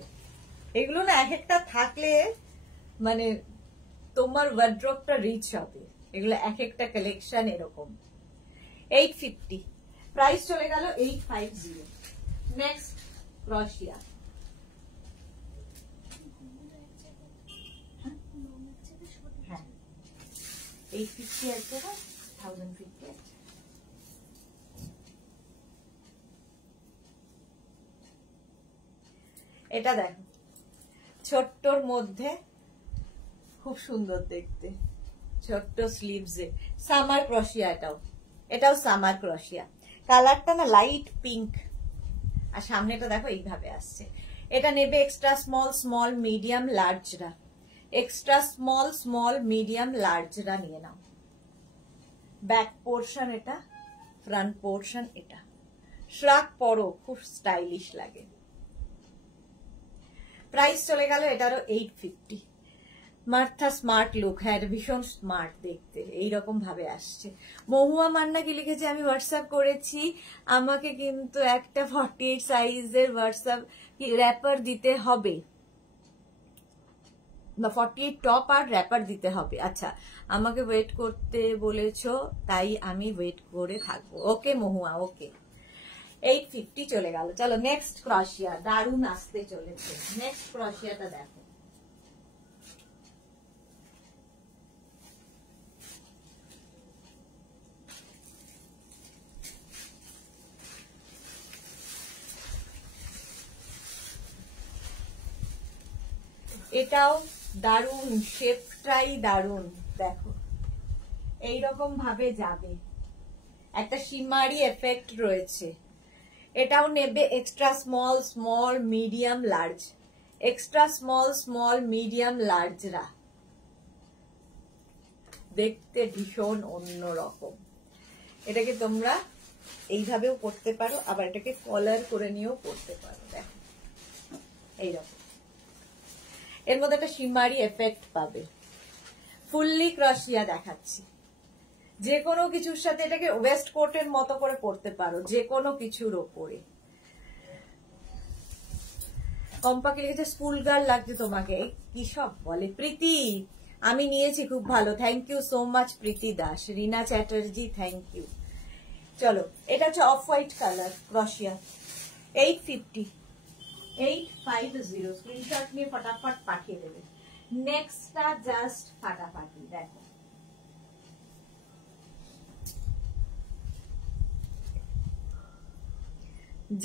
এগুলো না এক একটা থাকলে মানে তোমার ওয়ার্ড্রপটা রিচ হবে, এগুলো এক একটা কালেকশন এরকম। 850, প্রাইস চলে গেল 850। নেক্সট ক্রোশিয়া, হ্যাঁ 850 আছে না, 1050 আছে। এটা দেখো ছোট্টর মধ্যে খুব সুন্দর দেখতে, ছোট্ট স্লিভসে, সামার ক্রশিয়া। এটাও সামার ক্রশিয়া। কালারটা না লাইট পিঙ্ক, আর সামনেটা দেখো এইভাবে আসছে। এটা নেবে এক্সট্রা স্মল, স্মল, মিডিয়াম, লার্জরা। এক্সট্রা স্মল, স্মল, মিডিয়াম, লার্জরা নিয়ে নাও। ব্যাক পোর্শন এটা, ফ্রন্ট পোর্শন এটা। শ্রাগ পরো, খুব স্টাইলিশ লাগে। প্রাইস চলে গেল এটারও 850। মার্থা স্মার্ট লুক, হ্যাঁ ভীষণ স্মার্ট দেখতে, এইরকম ভাবে আসছে। মহুয়া মান্না কি লিখেছে, আমি হোয়াটসঅ্যাপ করেছি, আমাকে কিন্তু একটা 48 সাইজের হোয়াটসঅ্যাপ র্যাপার দিতে হবে, 48 টপ আর র্যাপার দিতে হবে। আচ্ছা, আমাকে ওয়েট করতে বলেছো, তাই আমি ওয়েট করে থাকবো। ওকে মহুয়া, ওকে। 850 চলে গেল। চলো নেক্সট ক্রশিয়া, দারুণ আসতে চলেছে। নেক্সট ক্রশিয়াটা দেখো। এটাও দারুণ, শেপটাই দারুণ। দেখো এইরকম ভাবে যাবে, একটা শিমারি এফেক্ট রয়েছে। এটাও নেবে extra small, small, medium, large. Extra small, small, medium, লার্জরা। দেখতে ভীষণ অন্যরকম। এটাকে তোমরা এইভাবেও পরতে পারো, আবার এটাকে কলার করে নিয়েও পরতে পারো। দেখো এইরকম, এর মধ্যে একটা শিমারি এফেক্ট পাবে। ফুললি ক্রশিয়া দেখাচ্ছি। যে কোনো কিছুর সাথে এটাকে ওয়েস্ট কোটের মতো করে পরতে পারো, যে কোনো কিছুর ওপরে। কম্পাকে লিখেছে স্কুল গার্ল লাগছে তোমাকে, কি সব বলে। প্রীতি, আমি নিয়েছি, খুব ভালো, thank you so much Priti Das. Rina Chatterjee, thank you. চলো, এটা হচ্ছে অফ হোয়াইট কালার ক্রশিয়া, 850। 850 স্ক্রিনশট নিয়ে ফটাফট পাঠিয়ে দেবে। নেক্সটটা জাস্ট ফাটাফাটি। দেখো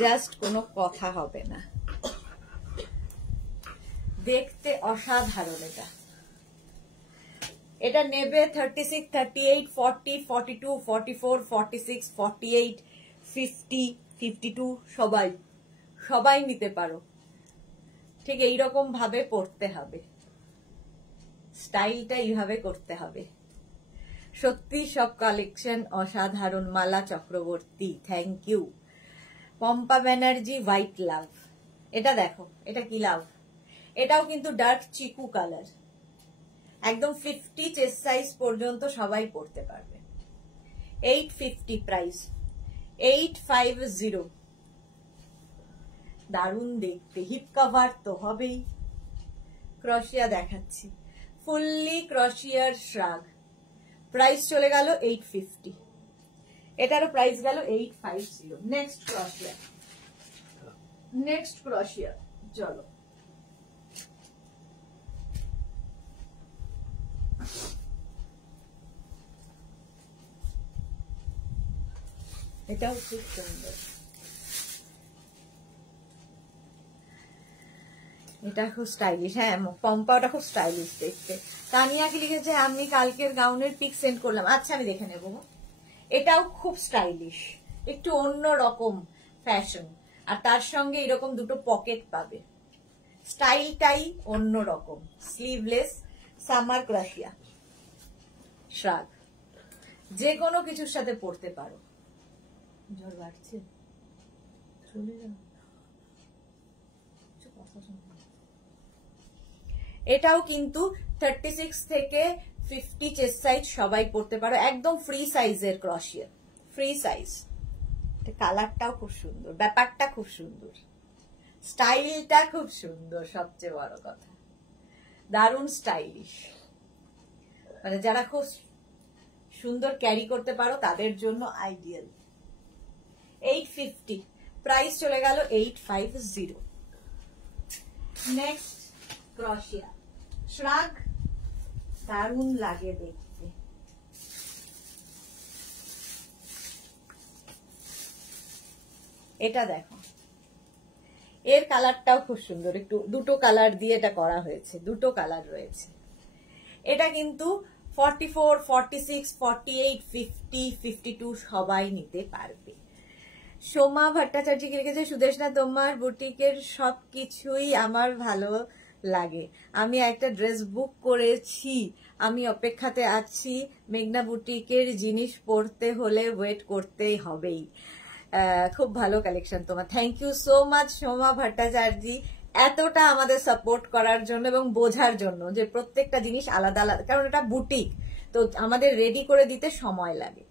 জাস্ট কোনো কথা হবে না, দেখতে অসাধারণ। এটা নেবে 36, 38, 40, 42, 44, 46, 48, 50, 52, সবাই নিতে পারো। ঠিক এইরকম ভাবে পড়তে হবে, স্টাইলটা এইভাবে করতে হবে। সত্যি সব কালেকশন অসাধারণ। Mala Chakraborty, thank you. Pampa Banerjee, white love. এটা দেখো, এটা কি লাভ। এটাও কিন্তু ডার্ক চিকু কালার, একদম 50 চেস্ট সাইজ পর্যন্ত সবাই পড়তে পারবে। 850 প্রাইস, 850। দারুণ দেখতে, হিপ কভার তো হবেই। ক্রশিয়া দেখাচ্ছি, ফুললি ক্রশিয়ার শ্রাগ। প্রাইস চলে গেল 850, এটারও প্রাইস গেল 850। নেক্সট ক্রশিয়া, চলো। এটাও খুব সুন্দর, এটা খুব স্টাইলিশ। হ্যাঁ, পম্পাটা খুব স্টাইলিশ দেখতে। তানিয়াকে লিখেছে, আমি কালকের গাউনের পিক সেন্ড করলাম। আচ্ছা, আমি দেখে নেব। এটাও খুব স্টাইলিশ, একটু অন্য রকম ফ্যাশন, আর তার সঙ্গে এরকম দুটো পকেট পাবে। স্টাইলটাই অন্য রকম। স্লিভলেস, সামার ক্রশিয়া, শ্রাগ, যে কোনো কিছুর সাথে পরতে পারো। জ্বর বাড়ছে, চলে যাও। এটাও কিন্তু 36 থেকে 50 চেস্ট সাইজ সবাই পরতে পারো, একদম ফ্রি সাইজের ক্রশিয়া, ফ্রি সাইজ। কালারটাও খুব সুন্দর, ব্যাপারটা খুব সুন্দর, স্টাইলটা খুব সুন্দর, সবচেয়ে বড় কথা দারুণ স্টাইলিশ। মানে যারা খুব সুন্দর ক্যারি করতে পারো তাদের জন্য আইডিয়াল। 850 প্রাইস চলে গেল 850। নেক্সট ক্রশিয়া, শ্রাগ, দারুণ লাগে দেখতে। এটা দেখো, এর কালারটাও খুব সুন্দর, একটু দুটো কালার দিয়ে এটা করা হয়েছে, দুটো কালার রয়েছে। এটা কিন্তু 44, 46, 48, 50, 52 সবাই নিতে পারবে। সোমা ভট্টাচার্য কি লিখেছে, সুদেশনা তোমার বুটিকের সবকিছুই আমার ভালো লাগে, আমি একটা ড্রেস বুক করেছি, আমি অপেক্ষাতে আছি, মেঘনা বুটিকের জিনিস পড়তে হলে ওয়েট করতেই হবেই। খুব ভালো কালেকশন তোমার, thank you so much Soma Bhattacharya, এতটা আমাদের সাপোর্ট করার জন্য এবং বোঝার জন্য যে প্রত্যেকটা জিনিস আলাদা আলাদা, কারণ এটা বুটিক তো আমাদের রেডি করে দিতে সময় লাগে।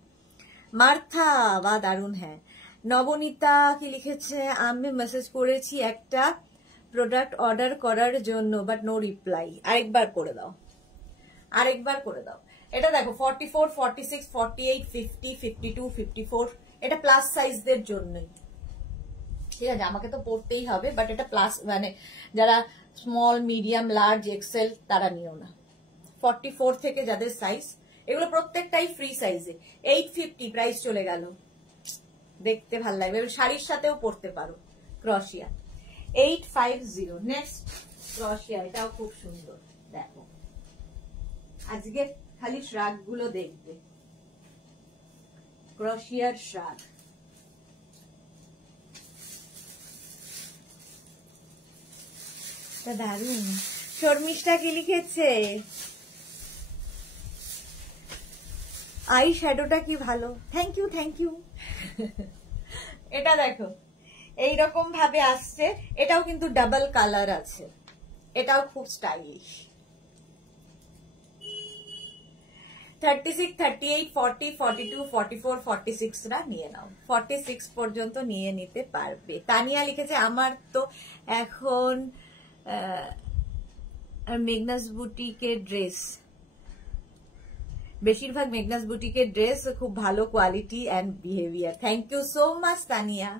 মার্থা বা দারুণ, হ্যাঁ। নবনীতা কি লিখেছে, আমি মেসেজ করেছি একটা প্রোডাক্ট অর্ডার করার জন্য বাট নো রিপ্লাই, আরেকবার করে দাও, আরেকবার করে দাও। এটা দেখো 44, 46, 48, 50, 52, 54, এটা প্লাস সাইজদের জন্যই, ঠিক আছে, আমাকে তো পড়তেই হবে, বাট এটা প্লাস মানে যারা স্মল, মিডিয়াম, লার্জ, এক্সেল তারা নিও না। 44 থেকে যাদের সাইজ, এগুলো প্রত্যেকটাই ফ্রি সাইজে। 850 প্রাইস চলে গেল, দেখতে ভালো লাগবে, শাড়ির সাথেও পরতে পারো। ক্রশিয়া 850, নেক্সট ক্রশিয়া, এটাও খুব সুন্দর। দেখো আজকে খালি শ্রাগ গুলো দেখবে, ক্রশিয়ার শ্রাগ, দারুন। শর্মিষ্ঠা কি লিখেছে, আই শ্যাডোটা কি ভালো, থ্যাংক ইউ থ্যাংক ইউ। এটা দেখো এইরকম ভাবে আসছে, এটাও কিন্তু ডাবল কালার আছে, এটাও খুব স্টাইলিশ। 36, 38, 40, 42, 44, 46 রা নিয়ে নাও, 46 পর্যন্ত নিয়ে নিতে পারবে। তানিয়া লিখেছে, আমার তো এখন মেঘনাস বুটিকের ড্রেস, বেশিরভাগ মেঘনাস বুটিকের ড্রেস খুব ভালো quality and behaviour, thank you so much Tania.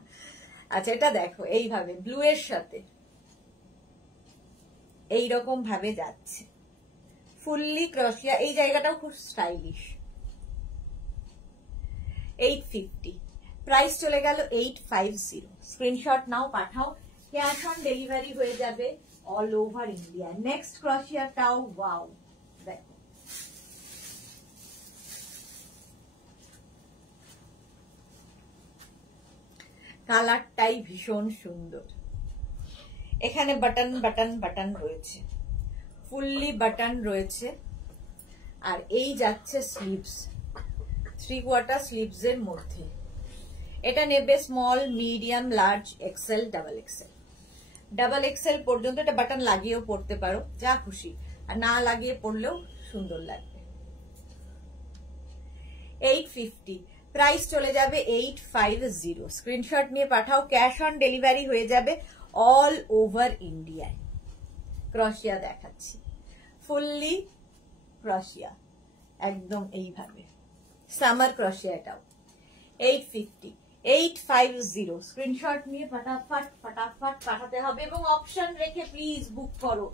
আচ্ছা এটা দেখো এইভাবে ব্লু এর সাথে এইরকম ভাবে যাচ্ছে, ফুললি ক্রশিয়া, এই জায়গাটাও খুব স্টাইলিশ। 850, প্রাইস চলে গেল 850, স্ক্রিনশট নাও, পাঠাও, ক্যাশ অন ডেলিভারি হয়ে যাবে অল ওভার ইন্ডিয়া। নেক্সট ক্রশিয়াটাও ওয়াও, দেখো কালারটাই ভীষণ সুন্দর, এখানে বাটন বাটন বাটন রয়েছে, ফুললি বাটন রয়েছে, আর এই যাচ্ছে স্লিভস, 3/4 স্লিভস এর মধ্যে। এটা নেবে small, medium, large, XL, double XL, double XL পর্যন্ত। এটা বাটন লাগিয়েও পড়তে পারো, যা খুশি, আর না লাগিয়ে পড়লেও সুন্দর লাগবে। 850, প্রাইস চলে যাবে 850, স্ক্রিনশট নিয়ে পাঠাও, ক্যাশ অন ডেলিভারি হয়ে যাবে অল ওভার ইন্ডিয়ায়। ক্রশিয়া দেখাচ্ছি, ফুললি ক্রশিয়া, একদম এইভাবে সামার ক্রশিয়া, এটাও 850, 850, স্ক্রিনশট নিয়ে ফটাফট ফটাফট পাঠাতে হবে, এবং অপশন রেখে প্লিজ বুক করো।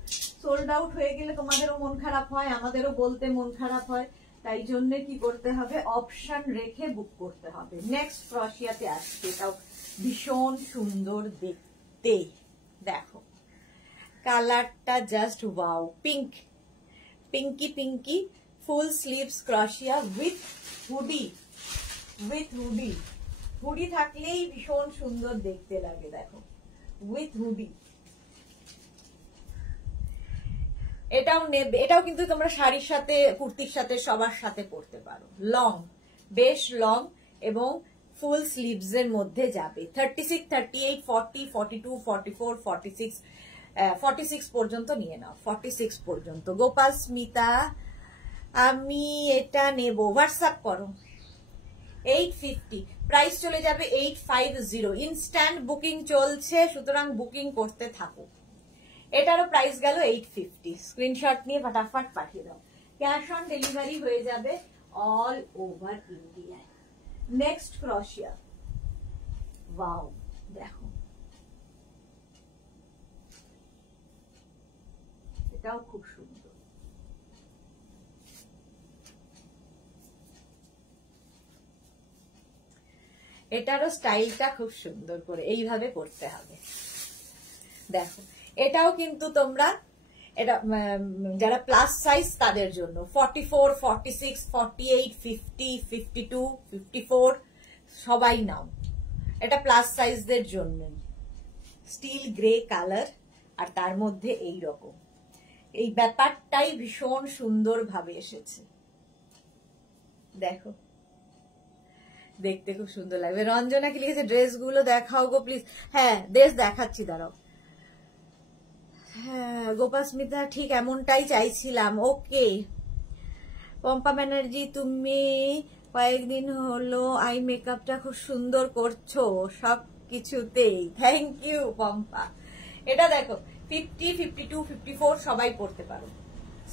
সোল্ড আউট হয়ে গেলে তোমাদেরও মন খারাপ হয়, আমাদেরও বলতে মন খারাপ হয়, তাই জন্য কি করতে হবে, অপশন রেখে বুক করতে হবে। নেক্সট ক্রশিয়াতে আসছে, এটাও ভীষণ সুন্দর দেখতে, দেখো কালারটা just wow, pink, pinky pinky, full sleeves ক্রশিয়া with hoodie, with hoodie, hoodie থাকলেই ভীষণ সুন্দর দেখতে লাগে, দেখো উইথ হুডি। এটাও নেবে, এটাও কিন্তু তোমরা শাড়ির সাথে, কুর্তির সাথে, সবার সাথে পরতে পারো, লং, বেশ লং, এবং ফুল স্লিভস এর মধ্যে যাবে। 36, 38, 40, 42, 44, 46, 46 পর্যন্ত নিয়ে নাও, 46 পর্যন্ত। গোপাল স্মিতা, আমি এটা নেব, হোয়াটসঅ্যাপ করো। 850, প্রাইস চলে যাবে 850, ইনস্ট্যান্ট বুকিং চলছে, সুতরাং বুকিং করতে থাকো। এটারও প্রাইস গেল 850, স্ক্রিনশট নিয়ে ফটাফট পাঠিয়ে দাও, ক্যাশ অন ডেলিভারি হয়ে যাবে অল ওভার ইন্ডিয়ায়। নেক্সট ক্রশিয়া, ওয়াও, দেখো এটাও খুব সুন্দর, এটারও স্টাইলটা খুব সুন্দর করে এইভাবে করতে হবে। দেখো এটাও কিন্তু তোমরা এটা যারা প্লাস সাইজ তাদের জন্য 44, 46, 48, 50, 52, 54 সবাই নাও, এটা প্লাস সাইজদের জন্যই। স্টিল গ্রে কালার আর তার মধ্যে এই রকম, এই ব্যাপারটাই ভীষণ সুন্দর ভাবে এসেছে। দেখো দেখতে খুব সুন্দর লাগবে। রঞ্জনা কি লিখেছে, ড্রেসগুলো দেখাও গো প্লিজ। হ্যাঁ ড্রেস দেখাচ্ছি, দাঁড়াও। হ্যাঁ গোপাস্মিতা ঠিক এমনটাই চাইছিলাম। ওকে পম্পা ব্যানার্জি, তুমি কয়েকদিন হলো আই মেকআপটা খুব সুন্দর করছো সব কিছুতেই, থ্যাংক ইউ পম্পা। এটা দেখো 50, 52, 54 সবাই পড়তে পারো,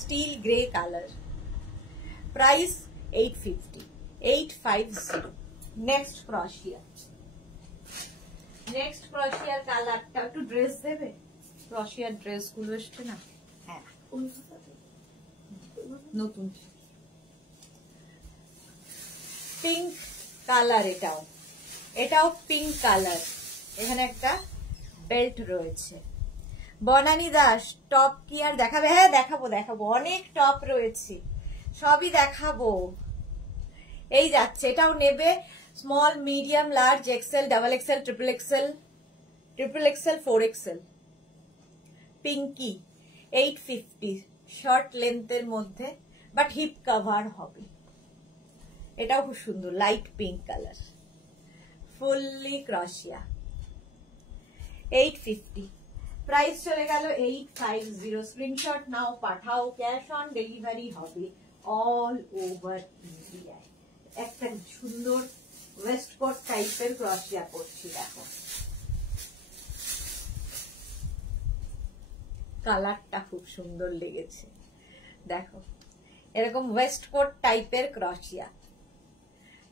steel grey colour, price 850, 850। Next ক্রশিয়া, নেক্সট ক্রশিয়ার কালারটা একটু ড্রেস দেবে, ক্রশিয়ার ড্রেস গুলো এসছে না। হ্যাঁ নতুন পিঙ্ক কালার, এটাও এটাও পিঙ্ক কালার, এখানে একটা বেল্ট রয়েছে। বনানী দাস টপ কি আর দেখাবে? হ্যাঁ দেখাবো দেখাবো, অনেক টপ রয়েছে, সবই দেখাবো। এই যাচ্ছে, এটাও নেবে small, medium, large, XL, double XL, triple XL, triple XL, 4XL। Pinky 850, short লেন্থের মধ্যে বাট হিপ কভার হবে, এটাও খুব সুন্দর, লাইট পিঙ্ক কালার, ফুললি ক্রশিয়া, 850। প্রাইস চলে গেল 850। স্ক্রিনশট নাও, পাঠাও, ক্যাশ অন ডেলিভারি হবে অল ওভার ইন্ডিয়ায়। একটা সুন্দর ওয়েস্টকোট টাইপের ক্রশিয়া করছি, দেখো কালারটা খুব সুন্দর লেগেছে। দেখো এরকম ওয়েস্টকোট টাইপের ক্রশিয়া,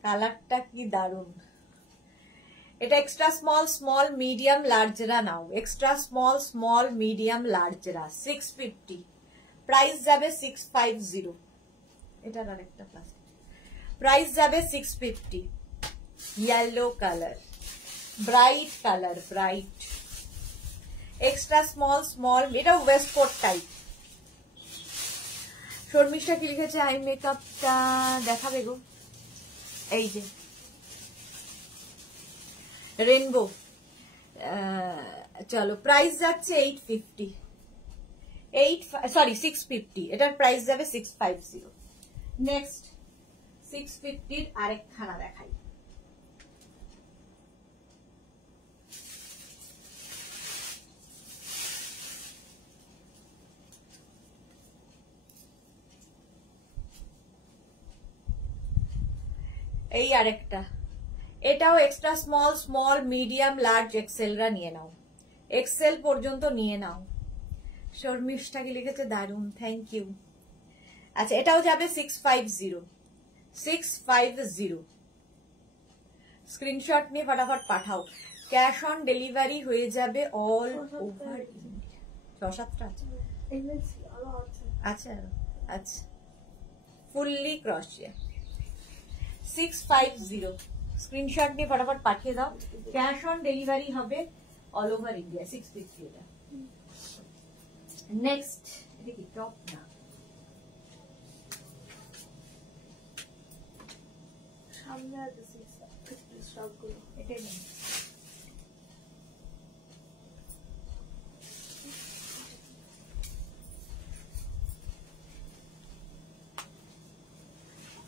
কালারটা কি দারুন। এটা এক্সট্রা স্মল, স্মল, মিডিয়াম, লার্জরা নাও, এক্সট্রা স্মল, স্মল, মিডিয়াম, লার্জরা 650, প্রাইস যাবে 650। এটার আরেকটা প্লাস্টিক, প্রাইস যাবে 650। Yellow colour, bright colour, bright, extra small, small, এটা ওয়েস্টকোট টাইপ। শর্মিষ্ঠা কি লিখেছে, আই মেকআপটা দেখাবে গো। এই যে রেনবো, চলো প্রাইস যাচ্ছে 850, 650, এটার প্রাইস যাবে 650। নেক্সট 650 আরেকখানা দেখাই। এই আরেকটা, এটাও extra small, small, medium, large, এক্সেলরা নিয়ে নাও, এক্সেল পর্যন্ত নিয়ে নাও। শর্মিষ্ঠা কি লিখেছে, দারুন, থ্যাংক ইউ। আচ্ছা এটাও যাবে 650, 650। স্ক্রিনশট নিয়ে ফটাফট পাঠাও, ক্যাশ অন ডেলিভারি হয়ে যাবে অল ওভার ইন্ডিয়া। 6-7টা আছে, আচ্ছা আচ্ছা, ফুললি ক্রশিয়া 650। স্ক্রিনশট নিয়ে ফটাফট পাঠিয়ে দাও, ক্যাশ অন ডেলিভারি হবে অল ওভার ইন্ডিয়া। 650 এটা। নেক্সট, এটা কি টপ না, সামনে আছে সবগুলো, এটাই নেই।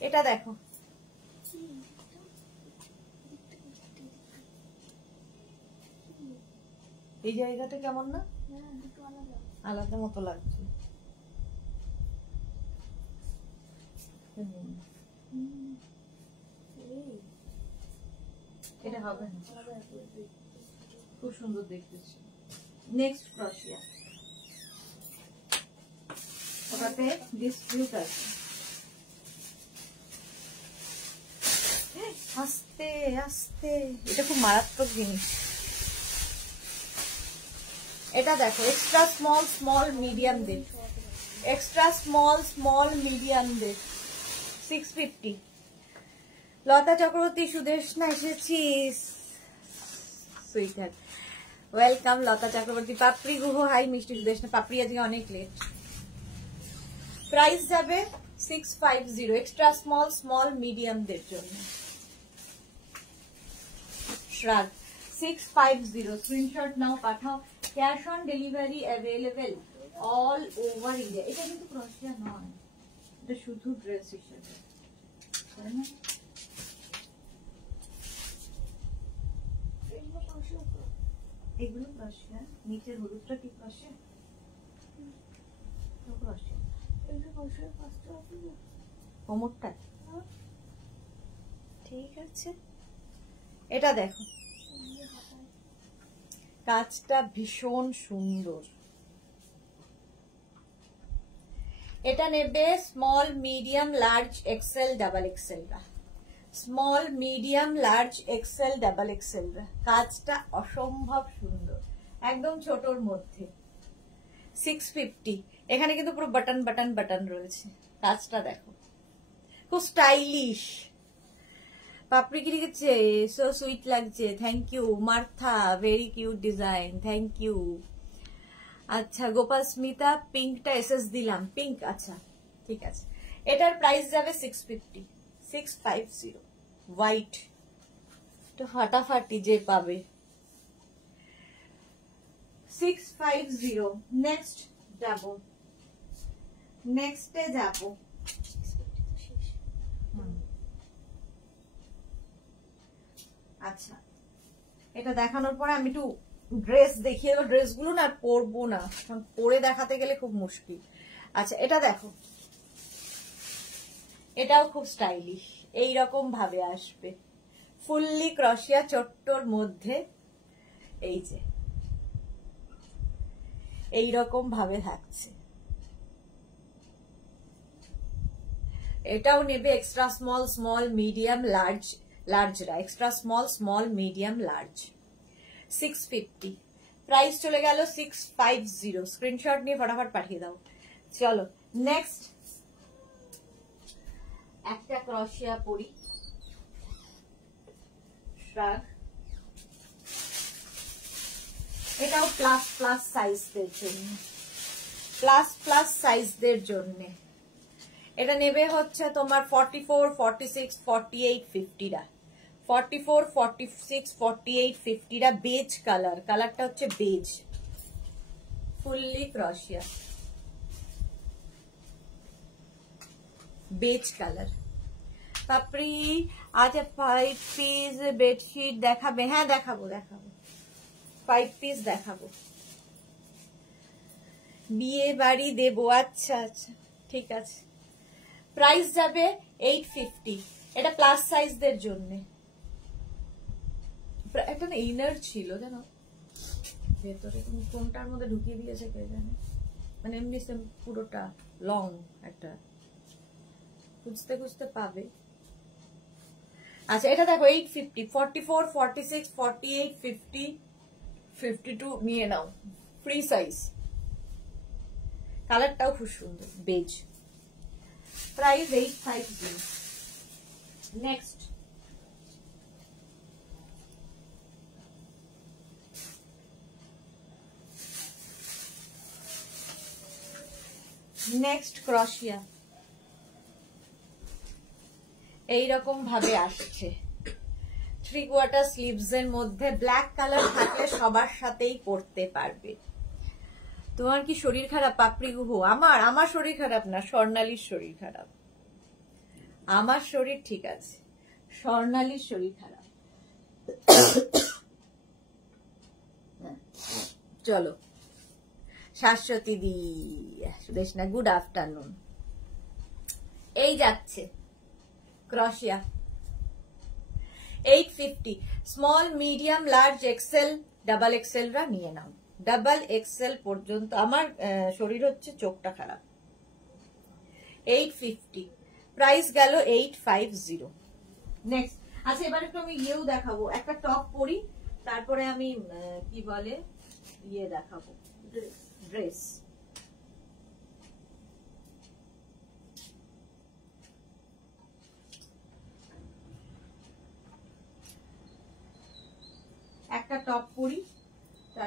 এটা দেখো, এই জায়গাটা কেমন না, আলাদা মতো লাগছে। এটা হবে না, খুব সুন্দর দেখতেছি। নেক্সট ক্রশিয়া, ওটাতে ডিসপিউট আছে। আস্তে আস্তে, এটা খুব মারাত্মক জিনিস। এটা দেখো, এক্সট্রা স্মল, স্মল, মিডিয়াম দেখ, এক্সট্রা স্মল, স্মল, মিডিয়াম দেখ, 650। লতা চক্রবর্তী, সুদেশনা এসেছিস সুইটার, ওয়েলকাম লতা চক্রবর্তী। পাপড়ি গুহ হাই মিষ্টি সুদেশ না, পাপড়ি আজকে অনেক লেট। প্রাইস যাবে 650, এক্সট্রা স্মল স্মল মিডিয়ামদের জন্য। শ্রাগ 650, স্ক্রিনশট নাও পাঠাও। Cash on delivery available all over India. এটা কিন্তু ক্রোশিয়া নয়, এটা শুধু ড্রেস হিসেবে, তাই না? এগুলো ক্রোশিয়া, নিচের হলুদটা কি ক্রোশিয়া? ক্রোশিয়া কোমরটা ঠিক আছে। এটা দেখো, কাজটা ভীষণ সুন্দর। এটা নেবে small medium large XL double XL রা, small medium large XL double XL রা। কাজটা অসম্ভব সুন্দর, একদম ছোটর মধ্যে। 650, এখানে কিন্তু পুরো বাটন বাটন বাটন রয়েছে। কাজটা দেখো, খুব স্টাইলিশ। পাপড়ি কি লিখেছে? সো সুইট লাগছে, thank you. Martha very cute design, thank you. আচ্ছা গোপাল স্মিতা, পিঙ্কটা এসএস দিলাম, পিঙ্ক, আচ্ছা ঠিক আছে। এটার প্রাইস যাবে 650, 650 হোয়াইট। তো ফাটাফাটি যে পাবে 650। নেক্সট যাব, নেক্সটে যাব। আচ্ছা এটা দেখানোর পরে আমি একটু ড্রেস দেখিয়ে দেবো। ড্রেসগুলো না পরবো না, পরে দেখাতে গেলে খুব মুশকিল। আচ্ছা এটা দেখো, এটাও খুব স্টাইলিশ, এইরকম ভাবে আসবে, ফুললি ক্রশিয়া চট্টর মধ্যে। এই যে এইরকম ভাবে থাকছে। এটাও নেবে extra small small medium large, লার্জরা extra small small medium large. 650, price চলে গেল 650। স্ক্রিনশট নিয়ে ফটাফট পাঠিয়ে দাও। চলো নেক্সট একটা ক্রশিয়া পরি, শ্রাগ। এটাও প্লাস প্লাস সাইজদের জন্য, প্লাস প্লাস সাইজদের জন্য। এটা নেবে হচ্ছে তোমার 44, 46, 48, 50 44, 46, 48, 50 বেজ কালার। কালারটা হচ্ছে বেজ, ফুললি ক্রশিয়া বেজ কালার। পাপড়ি আজ 5 পিস বেডশিট দেখাবে? হ্যাঁ দেখাবো দেখাবো, 5 পিস দেখাবো। বিয়ে বাড়ি দেবো, আচ্ছা আচ্ছা ঠিক আছে। প্রাইস যাবে 850, এটা প্লাস সাইজদের জন্য। একটা না ইনার ছিল জানো ভেতরে, কোনটার মধ্যে ঢুকিয়ে দিয়েছে কে জানে, মানে এমনি পুরোটা লং একটা, খুঁজতে খুঁজতে পাবে। আচ্ছা এটা দেখো 850, 44, 46, 48, 50, 52 নিয়ে নাও, ফ্রি সাইজ। কালারটাও খুব সুন্দর, বেজ। প্রাইস 850। নেক্সট নেক্সট ক্রশিয়া এইরকম ভাবে আসছে, 3/4 স্লিভস এর মধ্যে। ব্ল্যাক কালার থাকলে সবার সাথেই পরতে পারবে। তোমার কি শরীর খারাপ পাপড়ি গুহ? আমার শরীর খারাপ না, স্বর্ণালীর শরীর খারাপ। আমার শরীর ঠিক আছে, স্বর্ণালীর শরীর খারাপ। চলো শাশ্বতী দি সুদেশ না, গুড আফটারনুন। এই যাচ্ছে ক্রশিয়া 850, small medium large XL double XL রা নিয়ে নাও, ডাবল এক্সেল পর্যন্ত। আমার শরীর হচ্ছে, চোখটা খারাপ। 850, প্রাইস গেল 850। নেক্সট আচ্ছা এবার একটু আমি ইয়েও দেখাবো, একটা টপ পরি, তারপরে আমি কি বলে ইয়ে দেখাবো, ড্রেস। একটা টপ পরি,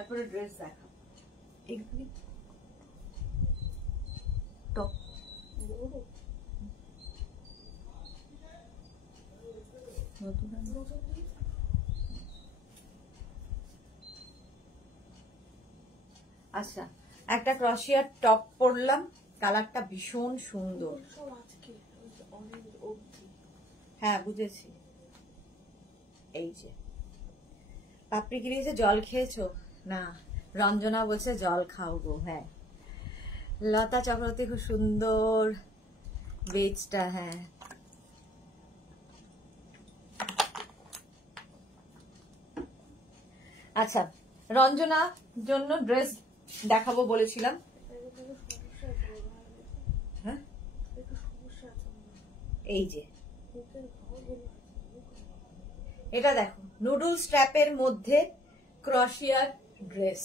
তারপরে ড্রেস দেখাবো। এগুলো টপ আচ্ছা, একটা ক্রশিয়ার টপ পরলাম, কালারটা ভীষণ সুন্দর। হ্যাঁ বুঝেছি। এই যে পাপড়ি গিরিয়েছে, জল খেয়েছো? না, রঞ্জনা বলছে জল খাও গো। হ্যাঁ, লতা চক্রবর্তী খুব সুন্দর বেজটা। হ্যাঁ, আচ্ছা, রঞ্জনা জন্য ড্রেস দেখাবো বলেছিলাম। হ্যাঁ, এই যে এটা দেখো, নুডল স্ট্র্যাপের মধ্যে ক্রশিয়ার ড্রেস,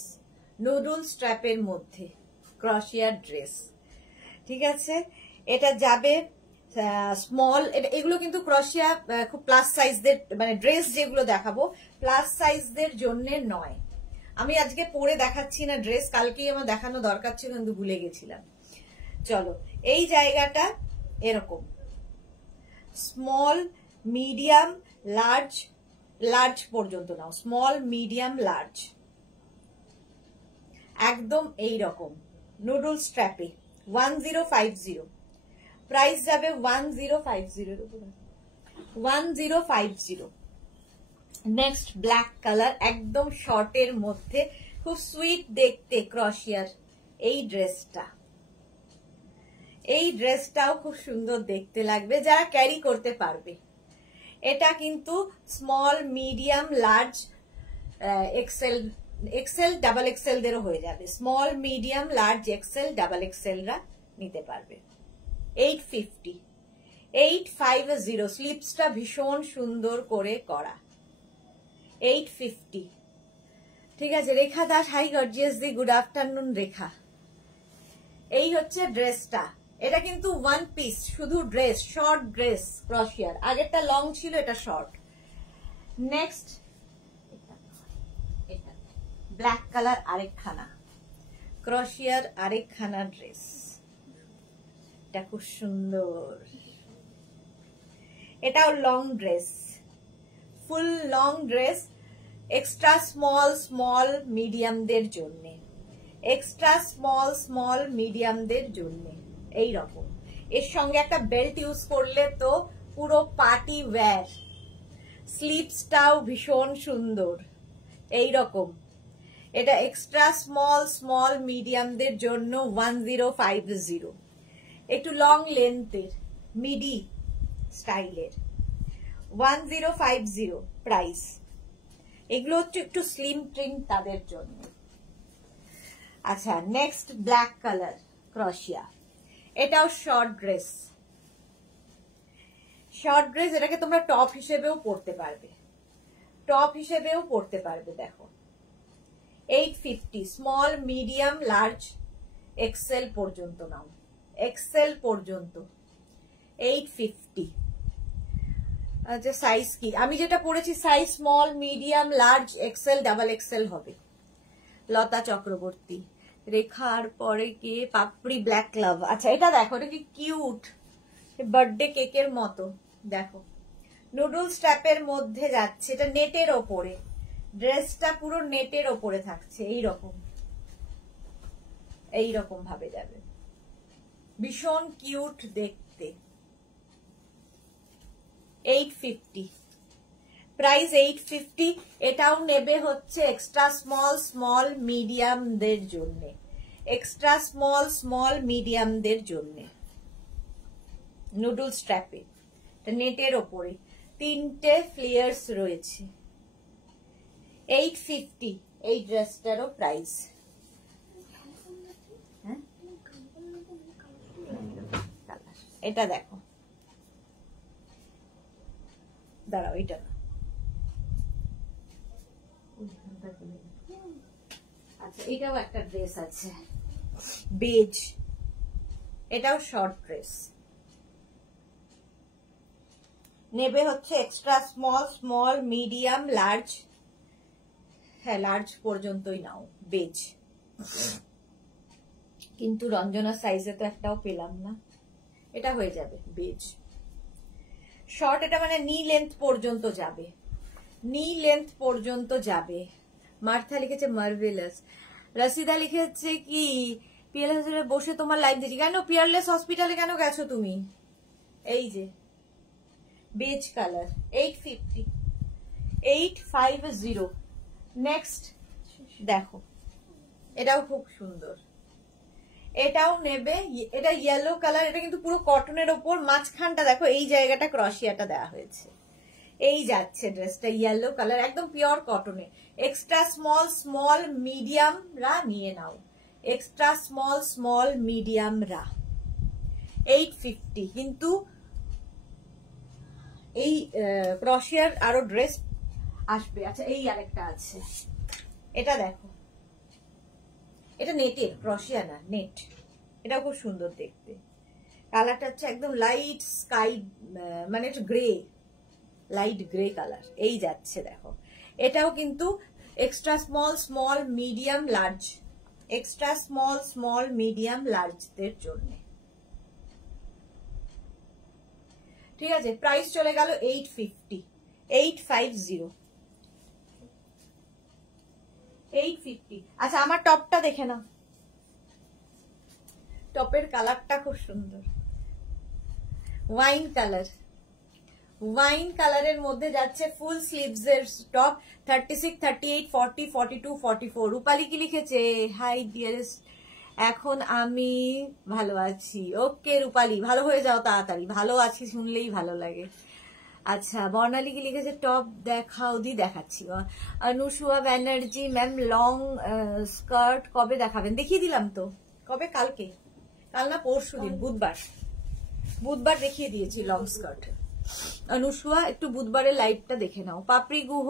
নুডল স্ট্র্যাপের মধ্যে ক্রশিয়ার ড্রেস। ঠিক আছে, এটা যাবে স্মল। এগুলো কিন্তু ক্রশিয়া খুব প্লাস সাইজদের, মানে ড্রেস যেগুলো দেখাবো প্লাস সাইজদের জন্য নয়। আমি আজকে পরে দেখাচ্ছি না ড্রেস, কালকেই আমার দেখানো দরকার ছিল কিন্তু ভুলে গেছিলাম। চলো, এই জায়গাটা এরকম স্মল, মিডিয়াম, লার্জ, লার্জ পর্যন্ত নাও, স্মল, মিডিয়াম, লার্জ, একদম এই রকম নুডল স্ট্র্যাপে 1050। প্রাইস যাবে 1050। নেক্সট ব্ল্যাক কালার, একদম শর্টের মধ্যে, খুব সুইট দেখতে ক্রশিয়ার এই ড্রেসটা। এই ড্রেসটাও খুব সুন্দর দেখতে লাগবে যারা ক্যারি করতে পারবে। এটা কিন্তু small, medium, large, XL, XL, double XL দেরও হয়ে যাবে। Small, medium, large, XL, double এক্সেলরা নিতে পারবে। 850, 850। স্লিপসটা ভীষণ সুন্দর করে করা। 850। ঠিক আছে, রেখা দাস, হাই গর্জিয়াস দি, গুড আফটারনুন রেখা। এই হচ্ছে ড্রেসটা। এটা কিন্তু ওয়ান পিস, শুধু ড্রেস, শর্ট ড্রেস ক্রশিয়ার। আগেরটা লং ছিল, এটা শর্ট। নেক্সট ব্ল্যাক কালার, আরেকখানা ক্রশিয়ার, আরেকখানা ড্রেস। এটা খুব সুন্দর। এটাও long dress, full long dress, extra small, small মিডিয়ামদের জন্য, এক্সট্রা স্মল, স্মল মিডিয়ামদের জন্য। এই রকম এর সঙ্গে একটা বেল্ট ইউজ করলে তো পুরো পার্টি ওয়্যার। স্লিপসটাও ভীষণ সুন্দর, এই রকম। এটা এক্সট্রা স্মল, স্মল মিডিয়ামদের জন্য 1050। একটু লং লেন্থের, মিডি স্টাইলের, 1050 প্রাইস। এগুলো হচ্ছে একটু স্লিম ট্রিম তাদের জন্য। আচ্ছা, নেক্সট ব্ল্যাক কালার ক্রশিয়া। এটাও শর্ট ড্রেস, শর্ট ড্রেস। এটাকে তোমরা টপ হিসেবেও পরতে পারবে, টপ হিসেবেও পরতে পারবে। দেখো 850, স্মল, মিডিয়াম, লার্জ, এক্সেল পর্যন্ত নাও, এক্সেল পর্যন্ত 850। আচ্ছা, সাইজ কি? আমি যেটা পড়েছি size small, medium, large, XL, double XL হবে। লতা চক্রবর্তী, রেখার পরে কি? Papri black love. আচ্ছা, এটা দেখো, এটা কি কিউট, বার্থডে কেকের মতো। দেখো, নুডল স্ট্র্যাপের মধ্যে যাচ্ছে, এটা নেটের ওপরে, ড্রেসটা পুরো নেটের ওপরে থাকছে। এইরকম, এইরকম ভাবে যাবে, ভীষণ কিউট দেখতে। 850 প্রাইস, 850। এটাও নেবে হচ্ছে এক্সট্রা স্মল, স্মল মিডিয়ামদের জন্য, এক্সট্রা স্মল, স্মল মিডিয়ামদের জন্য। নুডল স্ট্র্যাপে, নেটের ওপরে, তিনটে ফ্লেয়ার্স রয়েছে। 850 এই ড্রেসটারও প্রাইস। হ্যাঁ, এটা দেখো, দাঁড়াও, এটা না। আচ্ছা, এটাও একটা ড্রেস আছে, বেজ। এটাও শর্ট ড্রেস, নেবে হচ্ছে extra small, small, medium, large, হ্যাঁ লার্জ পর্যন্তই নাও বেজ, কিন্তু রঞ্জনার সাইজে তো একটাও পেলাম না, এটা হয়ে যাবে বেজ শর্ট। এটা মানে নি লেন্থ পর্যন্ত যাবে, নি লেন্থ পর্যন্ত যাবে। মার্থা লিখেছে মার্ভেলাস, রাশিদা লিখেছে কি পিয়ারলেস বসে তোমার লাইভ দেখি। কেন পিয়ারলেস হসপিটালে কেন গেছো তুমি? এই যে বেজ কালার 850, 850। নেক্সট দেখো, এটাও খুব সুন্দর, এটাও নেবে। এটা ইয়েলো কালার, এটা কিন্তু পুরো কটনের ওপর, মাঝখানটা দেখো এই জায়গাটা ক্রশিয়াটা দেওয়া হয়েছে। এই যাচ্ছে ড্রেসটা ইয়েলো কালার, একদম পিওর কটনে। এক্সট্রা স্মল স্মল মিডিয়াম রা নিয়ে নাও, এক্সট্রা স্মল স্মল মিডিয়াম রা 850। কিন্তু এই ক্রশিয়ার আরো ড্রেস আসবে। আচ্ছা এই আরেকটা আছে, এটা দেখো, এটা নেটের, ক্রশিয়া না নেট। এটা খুব সুন্দর দেখতে, কালারটা হচ্ছে একদম লাইট স্কাই, মানে একটু গ্রে, লাইট গ্রে কালার। এই যাচ্ছে দেখো, এটাও কিন্তু extra small small medium large, extra small small medium লার্জদের জন্য। ঠিক আছে, প্রাইস চলে গেল 850, 850, 850। আচ্ছা আমার টপটা দেখে নাও, টপের কালারটা খুব সুন্দর, ওয়াইন কালার, ওয়াইন কালারের মধ্যে যাচ্ছে ফুল স্লিভস এর টপ। 36, 38, 40, 42, 44। রূপালী কি লিখেছে? হাই ডিয়ারেস্ট, এখন আমি ভালো আছি। ওকে রূপালী, ভালো হয়ে যাও তাড়াতাড়ি, ভালো আছি শুনলেই ভালো লাগে। আচ্ছা বর্ণালী কি লিখেছে? টপ দেখাও দি, দেখাচ্ছি। Anusuya Banerjee ma'am long skirt কবে দেখাবেন? দেখিয়ে দিলাম তো। কবে? কালকে, কাল না পরশু দিন, বুধবার, বুধবার দেখিয়ে দিয়েছি লং স্কার্ট। অনুসুয়া একটু বুধবারের লাইভটা দেখে নাও। পাপড়ি গুহ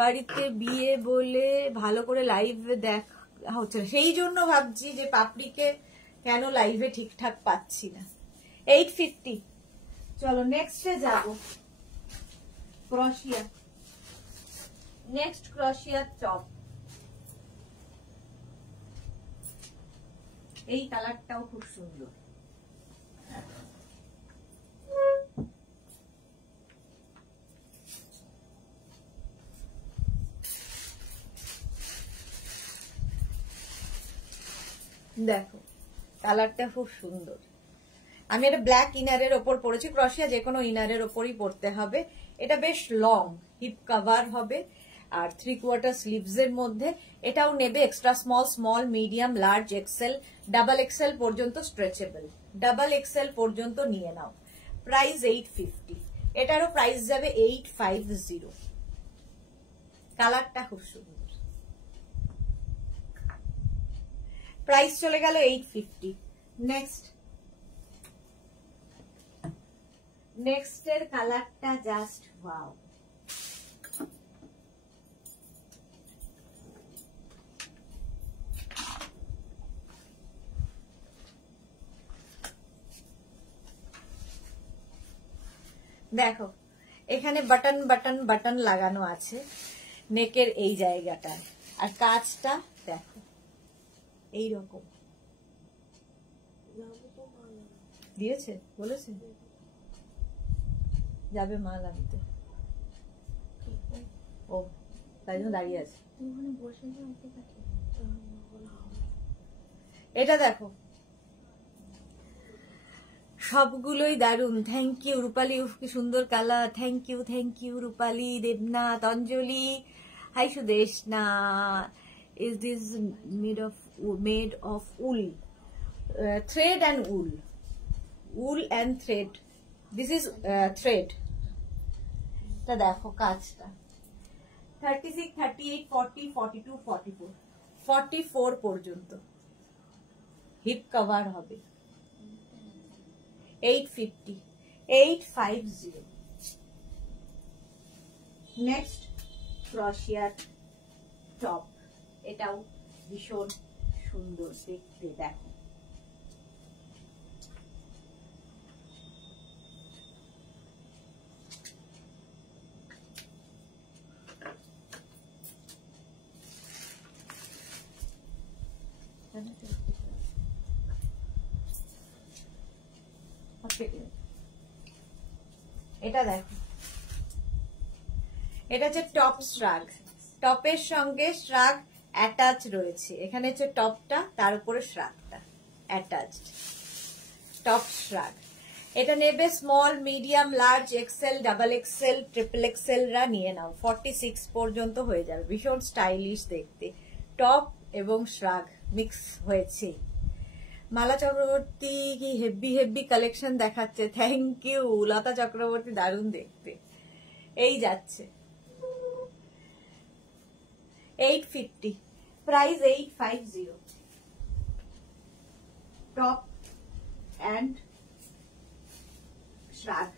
বাড়িতে বিয়ে বলে ভালো করে লাইভ দেখা হচ্ছে, সেই জন্য ভাবছি যে পাপড়িকে কেন লাইভে ঠিকঠাক পাচ্ছি না। 850। চলো নেক্সটে যাব, ক্রশিয়া। নেক্সট ক্রশিয়ার টপ, এই কালারটাও খুব সুন্দর। দেখো কালারটা খুব সুন্দর। আমি এটা ব্ল্যাক ইনারের ওপর পরেছি, ক্রশিয়া যে কোনো ইনারের ওপরই পরতে হবে। এটা বেশ লং, হিপ কভার হবে আর 3/4 স্লিভস এর মধ্যে। এটাও নেবে extra small small medium large XL double XL পর্যন্ত স্ট্রেচেবল, ডাবল এক্সেল পর্যন্ত নিয়ে নাও। প্রাইস 850, এটারও প্রাইস যাবে 850। কালারটা খুব সুন্দর, প্রাইস চলে গেল 850। নেক্সট, নেক্সট এর কালারটা জাস্ট ওয়াও। দেখো এখানে বাটন বাটন বাটন লাগানো আছে নেকের এই জায়গাটায়, আর কাজটা দেখো এইরকম দিয়েছে, বলেছে যাবে মাল আনতে। ও তাই জন্য দাঁড়িয়ে আছে। এটা দেখো সবগুলোই দারুন। থ্যাংক ইউ রূপালী, কি সুন্দর colour. Thank you Rupali. Debnath, Anjali, hi Sudeshna. Is this made of wool, thread and wool, wool and thread. This is thread. তা দেখো কাজটা 36, 38, 40, 42, 44, 44 পর্যন্ত হিপ কভার হবে। 850, 850। নেক্সট ক্রশিয়ার টপ, এটাও ভীষণ সুন্দর দেখতে। দেখো এটা দেখো, এটা হচ্ছে টপ শ্রাগ, টপের সঙ্গে শ্রাগ অ্যাটাচ রয়েছে। এখানে হচ্ছে টপটা, তার উপরে শ্রাগটা অ্যাটাচড, টপ শ্রাগ। এটা নেবে small, medium, large, XL, double XL, triple XL রা নিয়ে নাও, 46 পর্যন্ত হয়ে যাবে। ভীষণ স্টাইলিশ দেখতে, টপ এবং শ্রাগ মিক্স হয়েছে। মালা চক্রবর্তী কি হেভি হেভি কালেকশন দেখাচ্ছে, থ্যাংক ইউ লতা চক্রবর্তী, দারুণ দেখতে। এই যাচ্ছে 850, প্রাইস 850, টপ অ্যান্ড শ্রাগ।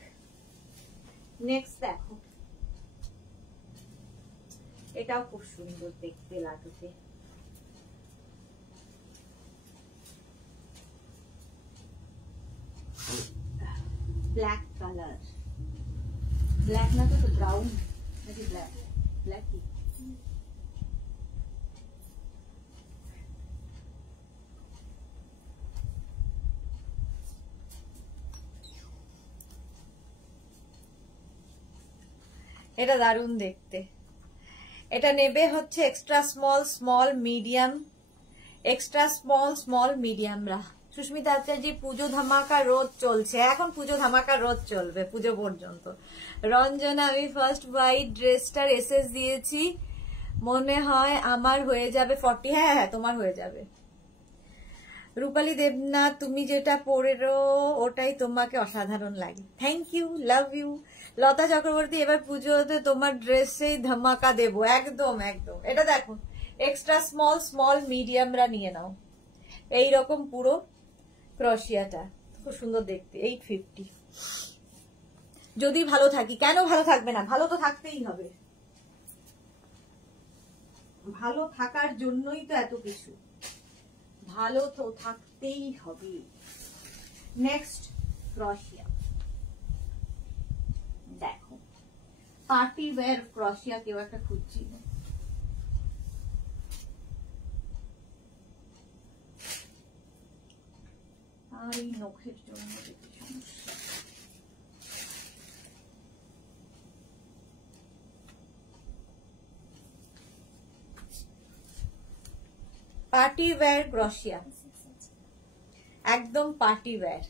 নেক্সট দেখো, এটাও খুব সুন্দর দেখতে লাটুতে, ব্ল্যাক কালার, ব্ল্যাক না তো ব্রাউন নাকি ব্ল্যাক, ব্ল্যাক কি এটা দারুণ দেখতে। এটা নেবে হচ্ছে extra small, small, medium, extra small, small, মিডিয়ামরা। সুস্মিতা আচার্য, পুজো ধামাকা রোজ চলছে, এখন পুজো ধামাকা রোজ চলবে পুজো পর্যন্ত। রঞ্জনা, আমি ফার্স্ট হোয়াইট ড্রেসটার এসএস দিয়েছি, মনে হয় আমার হয়ে যাবে 40। হ্যাঁ হ্যাঁ, তোমার হয়ে যাবে। রূপালী দেবনাথ, তুমি যেটা পরেরো ওটাই তোমাকে অসাধারণ লাগে, থ্যাংক ইউ, লাভ ইউ। লতা চক্রবর্তী, এবার পুজোতে তোমার ড্রেসেই ধামাকা দেবো, একদম একদম। এটা দেখো, এক্সট্রা স্মল, স্মল, মিডিয়ামরা নিয়ে নাও। এইরকম পুরো ক্রশিয়াটা খুব সুন্দর দেখতে, 850। যদি ভালো থাকি, কেন ভালো থাকবে না, ভালো তো থাকতেই হবে, ভালো থাকার জন্যই তো এত কিছু, ভালো তো থাকতেই হবে। নেক্সট ক্রশিয়া দেখো, পার্টি ওয়্যার ক্রশিয়া কেউ একটা খুঁজছি, আর এই নখের জন্য সমস্যা। পার্টি ওয়্যার ক্রশিয়া, একদম পার্টি ওয়্যার।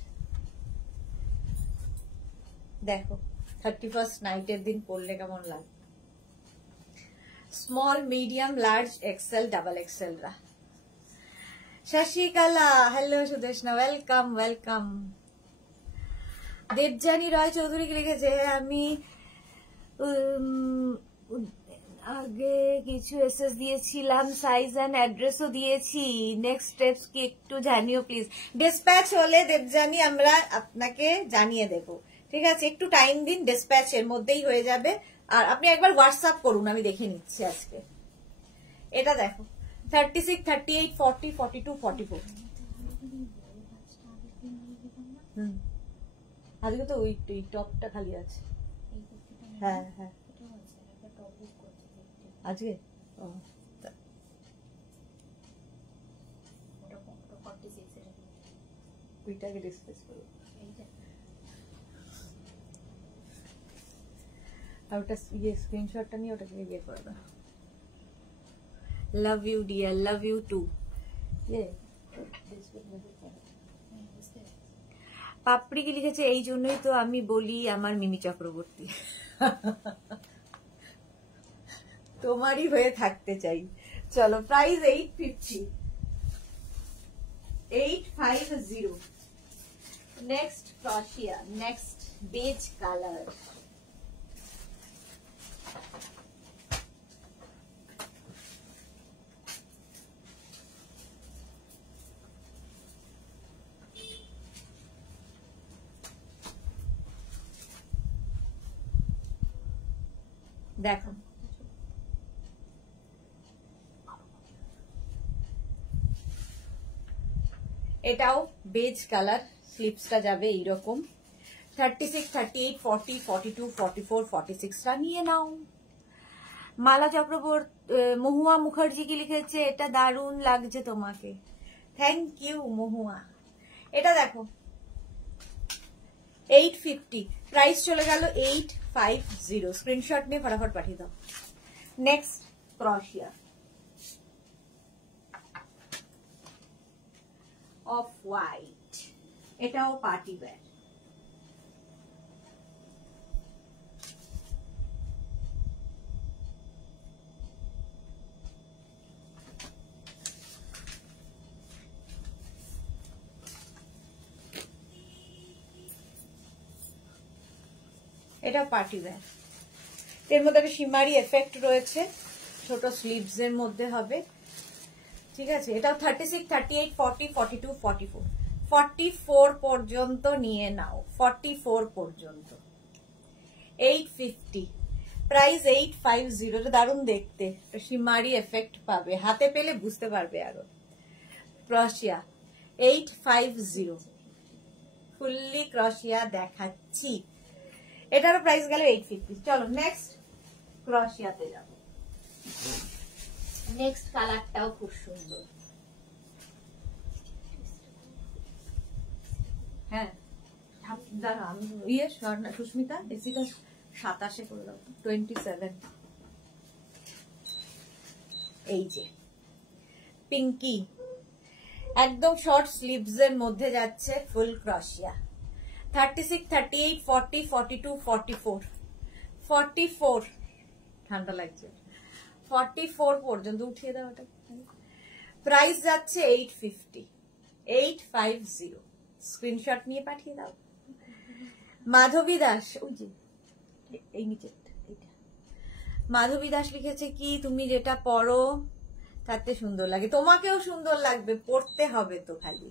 দেখো 31st নাইটের দিন পরলে কেমন লাগে। Small, medium, large, XL, double XL রা। Shashikala, hello Sudeshna, welcome welcome. Debjani Roy Chowdhury লিখেছে, আমি আগে কিছু এসএস দিয়েছিলাম, সাইজ এন্ড অ্যাড্রেসও দিয়েছি, নেক্সট স্টেপস কি একটু জানিও প্লিজ। ডিসপ্যাচ হলে দেবযানী আমরা আপনাকে জানিয়ে দেব, ঠিক আছে, একটু টাইম দিন, ডিসপ্যাচের মধ্যেই হয়ে যাবে। আর আপনি একবার হোয়াটসঅ্যাপ করুন, আমি দেখে নিচ্ছি আজকে। এটা দেখো 36, 38, 40, 42, 44। আজকে তো ওই টপটা খালি আছে। হ্যাঁ হ্যাঁ, আজকে ওইটাকে ডিসকাস করব। আর ওটা ইয়ে স্ক্রিনশটটা নিয়ে ওটাকে ইয়ে করে দাও। Love you dear, love you too. Papri কি লিখেছে, এই জন্যই তো আমি বলি আমার মিমি চক্রবর্তী, তোমারই হয়ে থাকতে চাই। চলো, প্রাইস 850, 850। নেক্সট ক্রশিয়া, নেক্সট বেজ কালার। দেখো এটাও বেজ কালার, স্লিপসটা যাবে এইরকম। 36, 38, 40, 42, 44, 46 টা নিয়ে নাও। মালা চক্রবর্তী, মহুয়া মুখার্জি কি লিখেছে, এটা দারুণ লাগছে তোমাকে, থ্যাংক ইউ মহুয়া। এটা দেখো, 850 প্রাইস চলে গেল 850 স্ক্রিনশট নিয়ে ফটাফট পাঠিয়ে দাও নেক্সট ক্রোশিয়া অফ হোয়াইট এটাও পার্টি ওয়্যার এটা পার্টি ওয়্যার এর মধ্যে একটা শিমারি এফেক্ট রয়েছে ছোট স্লিভস এর মধ্যে হবে ঠিক আছে এটা 36 38 40 42 44 44 পর্যন্ত নিয়ে নাও 44 পর্যন্ত 850 প্রাইস 850 দারুণ দেখতে শিমারি এফেক্ট পাবে হাতে পেলে বুঝতে পারবে আরো ক্রোশিয়া 850 ফুললি ক্রোশিয়া দেখাচ্ছি এটারও প্রাইস গেল 850 চলো নেক্সট ক্রোশিয়াতে যাব নেক্সট কালারটাও খুব সুন্দর হ্যাঁ দাঁড়া আমি ইয়ে স্বর্ণা সুস্মিতা এসিটা 27 করে দাও 27 এই যে পিঙ্কি একদম শর্ট স্লিভস এর মধ্যে যাচ্ছে ফুল ক্রোশিয়া 36 38 40 42 44 44 ঠান্ডা লাগছে 44 পর্যন্ত উঠিয়ে দাও এটা প্রাইস যাচ্ছে 850 850 স্ক্রিনশট নিয়ে পাঠিয়ে দাও মাধবী দাস ওই যে এই নিচে এটা মাধবী দাস লিখেছে কি তুমি যেটা পরো তাতে সুন্দর লাগে তোমাকেও সুন্দর লাগবে পড়তে হবে তো খালি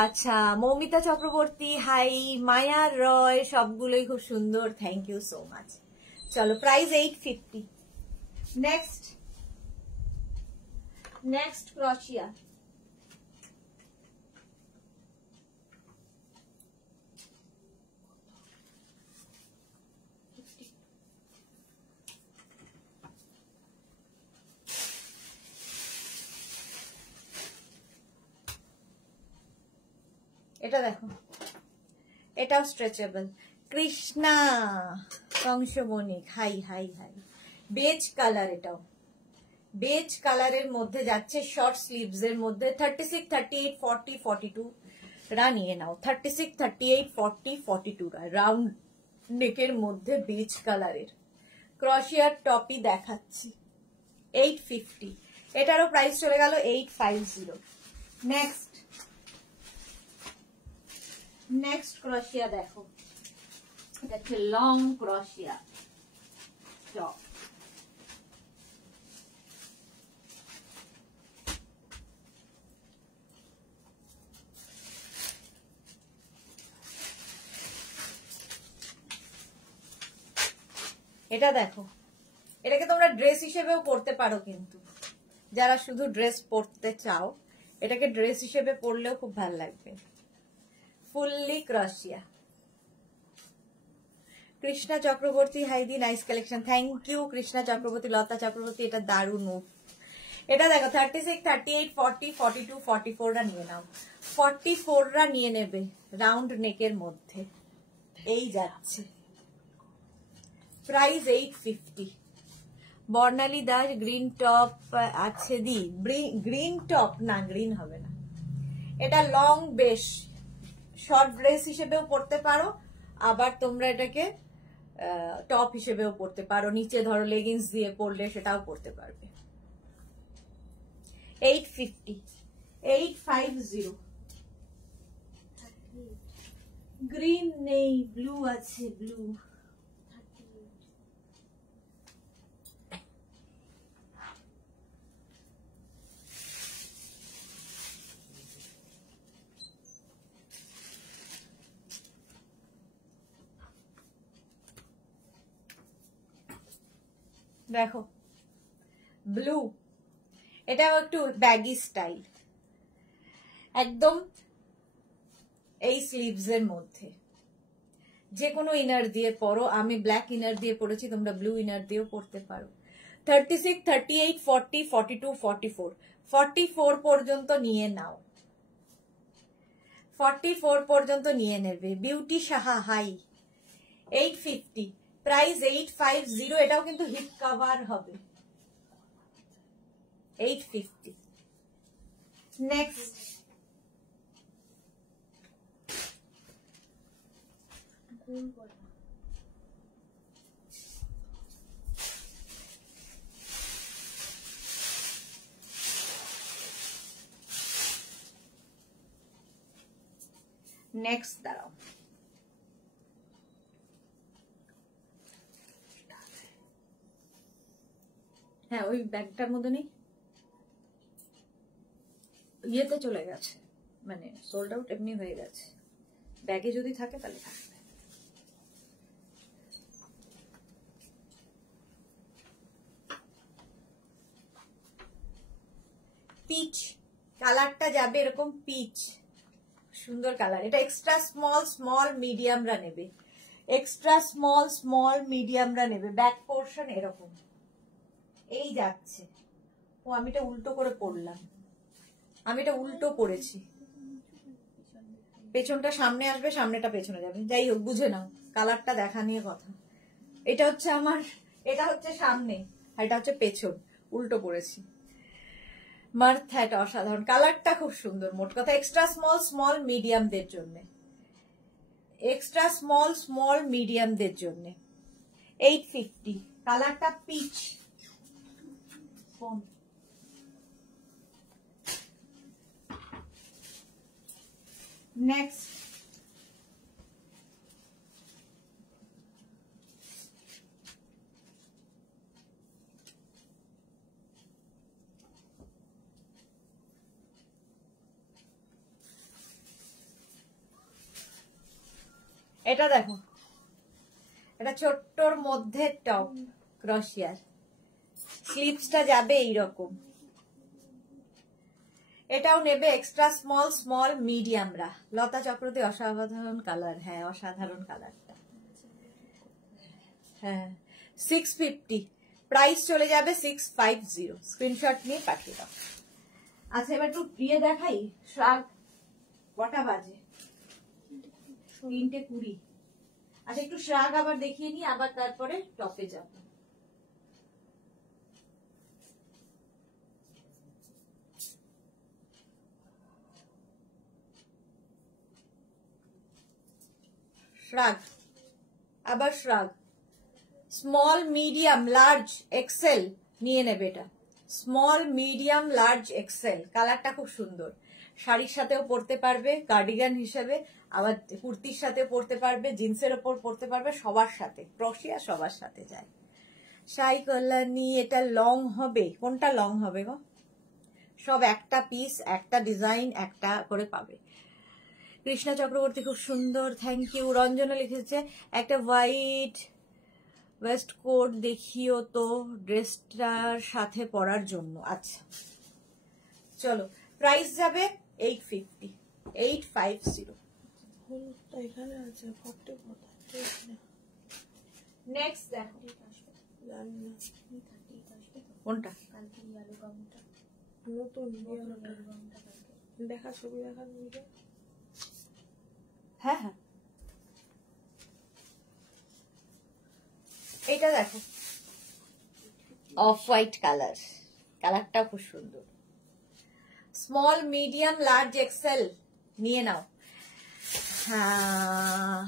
আচ্ছা মৌমিতা চক্রবর্তী হাই মায়া রয় সবগুলোই খুব সুন্দর থ্যাংক ইউ সো মাচ চলো প্রাইস 850 নেক্সট ক্রোশিয়া এটা দেখো এটাও stretchable Krishna Kansabanik hi hi hi beige colour এটাও বেজ কালারের মধ্যে যাচ্ছে শর্ট স্লিভস এর মধ্যে 36 38 40 42 রা নিয়ে নাও 36 38 40 42 রাউন্ড নেকের মধ্যে বেজ কালারের ক্রোশিয়ার টপি দেখাচ্ছি 850 এটারও প্রাইস চলে গেল 850 নেক্সট ক্রোশিয়া দেখো এটা হচ্ছে লং ক্রোশিয়া টপ এটা দেখো এটাকে তোমরা ড্রেস হিসেবেও পরতে পারো কিন্তু যারা শুধু ড্রেস পরতে চাও এটাকে ড্রেস হিসেবে পরলেও খুব ভালো লাগবে ফুললি ক্রোশিয়া কৃষ্ণা চক্রবর্তী হাইদি nice collection thank you Krishna Chakraborty Lata Chakraborty এটা দারুণ এটা দেখো 36 38 40 42 44 রা নিয়ে নাও 44 রা নিয়ে নেবে রাউন্ড নেকের মধ্যে এই যাচ্ছে প্রাইস 850 বর্ণালী দাস গ্রিন টপ আছে দি গ্রিন টপ না গ্রিন হবে না এটা লং বেশ শর্ট ড্রেস হিসেবেও পরতে পারো আবার তোমরা এটাকে টপ হিসেবেও পরতে পারো নিচে ধরো লেগিংস দিয়ে পরলে সেটাও পরতে পারবে 850 গ্রিন নেই ব্লু আছে ব্লু দেখো ব্লু এটাও একটু ব্যাগি স্টাইল একদম এই স্লিভস এর মধ্যে যে কোনো ইনার দিয়ে পরো আমি ব্ল্যাক ইনার দিয়ে পরেছি তোমরা ব্লু ইনার দিয়েও পরতে পারো 36 38 40 42 44 44 পর্যন্ত নিয়ে নাও 44 পর্যন্ত নিয়ে নেবে। Beauty Saha hi 850, price 850। এটাও কিন্তু হিপ কভার হবে। 850। নেক্সট গোল গলা, নেক্সট দাঁড়াও, হ্যাঁ ওই ব্যাগটার মধ্যে নেই, ইয়েতে চলে গেছে, মানে সোল্ড আউট এমনি হয়ে গেছে। ব্যাগে যদি থাকে তাহলে থাকবে। পিচ কালারটা যাবে এরকম পিচ, সুন্দর কালার। এটা এক্সট্রা স্মল মিডিয়ামরা নেবে, এক্সট্রা স্মল মিডিয়ামরা নেবে। ব্যাক পোর্শন এরকম এই যাচ্ছে। ও আমি এটা উল্টো করে পড়লাম, আমি এটা উল্টো পড়েছি। পেছনটা সামনে আসবে, সামনেটা পেছনে যাবে। যাই হোক বুঝে নাও, কালারটা দেখা নিয়ে কথা। এটা হচ্ছে আমার, এটা হচ্ছে সামনে আর এটা হচ্ছে পেছন, উল্টো পড়েছি। মার্থা এটা অসাধারণ, কালারটা খুব সুন্দর। মোট কথা এক্সট্রা স্মল মিডিয়ামদের জন্য, এক্সট্রা স্মল মিডিয়ামদের জন্য 850। কালারটা পিচ। নেক্সট এটা দেখো, এটা ছোট্টর মধ্যে টপ ক্রশিয়ার, স্লিভসটা যাবে এইরকম। এটাও নেবে এক্সট্রা স্মল মিডিয়ামরা। লতা চক্রবর্তী অসাধারণ কালার, হ্যাঁ অসাধারণ কালারটা। হ্যাঁ 650, প্রাইস চলে যাবে 650। স্ক্রিনশট নিয়ে পাঠিয়ে দাও। আচ্ছা এবার একটু দিয়ে দেখাই শ্রাগ, কটা বাজে? 3:20। আচ্ছা একটু শ্রাগ আবার দেখিয়ে নি, আবার তারপরে টপে যাব। শ্রাগ, আবার শ্রাগ স্মল মিডিয়াম লার্জ এক্সেল নিয়ে নেবে। এটা স্মল মিডিয়াম লার্জ এক্সেল, কালারটা খুব সুন্দর। শাড়ির সাথেও পরতে পারবে, কার্ডিগান হিসেবে, আবার কুর্তির সাথেও পরতে পারবে, জিন্সের ওপর পরতে পারবে, সবার সাথে। ক্রশিয়া সবার সাথে যায়। সাই কল্যাণী এটা লং হবে, কোনটা লং হবে গো? সব একটা পিস, একটা ডিজাইন, একটা করে পাবে। কৃষ্ণা চক্রবর্তী খুব সুন্দর, থ্যাংক ইউ। রঞ্জনা লিখেছে একটা হোয়াইট ওয়েস্ট কোট দেখিও তো ড্রেসটার সাথে পরার জন্য। আচ্ছা চলো, প্রাইস যাবে 850, 850। এখানে আছে 40 নেক্সট দেখো, জানি না কোনটা কালকে ইয়ালো গাউনটা, নতুন ইয়ালো গাউনটা কালকে দেখা, ছবি দেখা দিবে। হ্যাঁ হ্যাঁ এটা দেখো, অফ হোয়াইট কালার, কালারটা খুব সুন্দর। স্মল মিডিয়াম লার্জ এক্সেল নিয়ে নাও। হ্যাঁ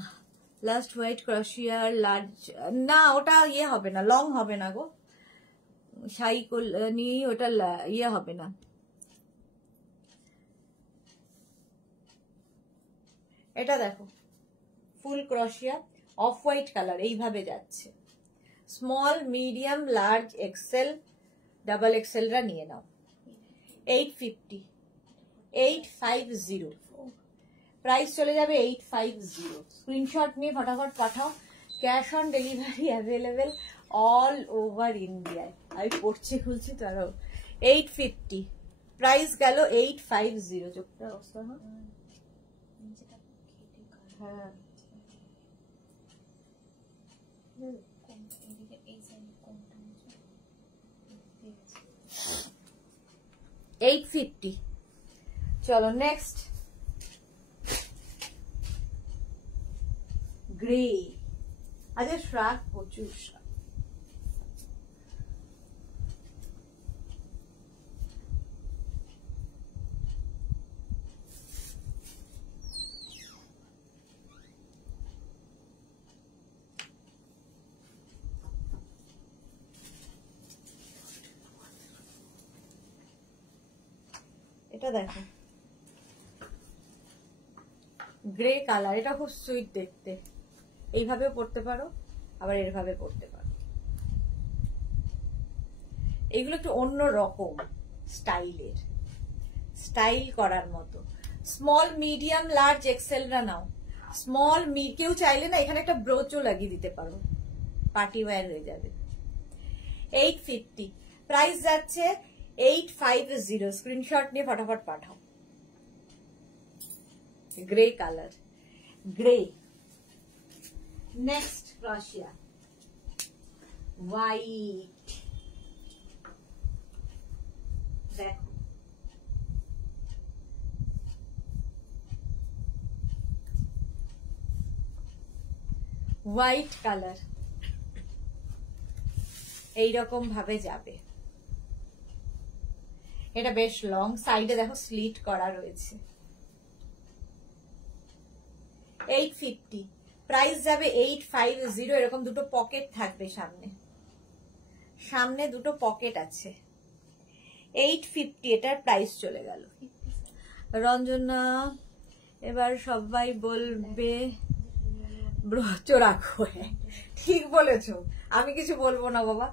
লাস্ট হোয়াইট ক্রশিয়ার লার্জ, না ওটা ইয়ে হবে না, লং হবে না গো সাই কল্যাণী, ওটা ইয়ে হবে না। এটা দেখো ফুল ক্রশিয়া অফ হোয়াইট কালার, এইভাবে যাচ্ছে। Small medium large XL double এক্সেলরা নিয়ে নাও। 850, 850, প্রাইস চলে যাবে 850। স্ক্রিনশট নিয়ে ফটাফট পাঠাও। Cash on delivery available all over ইন্ডিয়ায়। আমি পড়ছি খুলছি তো আরো। 850, প্রাইস গেল 850। চোখটা অবস্থা না, নিচেটা কেটে কালো। হ্যাঁ কোনটা এদিকে এই সাইড কোনটা আছে? 850। চলো নেক্সট, গ্রে, আচ্ছা শ্রাগ প্রচুর শ্রাগ। এটা দেখো গ্রে কালার, এটা খুব সুইট দেখতে। এইভাবে পড়তে পারো, আবার এইভাবে পড়তে পারো। এগুলো একটু অন্য রকম স্টাইলের, স্টাইল করার মতো। স্মল মিডিয়াম লার্জ এক্সেলরা নাও। স্মল কেউ চাইলে না এখানে একটা ব্রোচও লাগিয়ে দিতে পারো, পার্টি ওয়্যার হয়ে যাবে। 850 প্রাইস যাচ্ছে 850। স্ক্রিনশট নিয়ে ফটাফট পাঠাও। Grey colour, grey. নেক্সট ক্রশিয়া, হোয়াইট। দেখো হোয়াইট কালার এইরকম ভাবে যাবে। এটা বেশ লং, সাইডে দেখো স্লিট করা রয়েছে। 850 প্রাইস যাবে 850। এরকম দুটো পকেট থাকবে সামনে, সামনে দুটো পকেট আছে। 850 এটার প্রাইস চলে গেল। রঞ্জনা এবার সবাই বলবে ব্রোচ রাখো। ঠিক বলেছো, আমি কিছু বলবো না বাবা,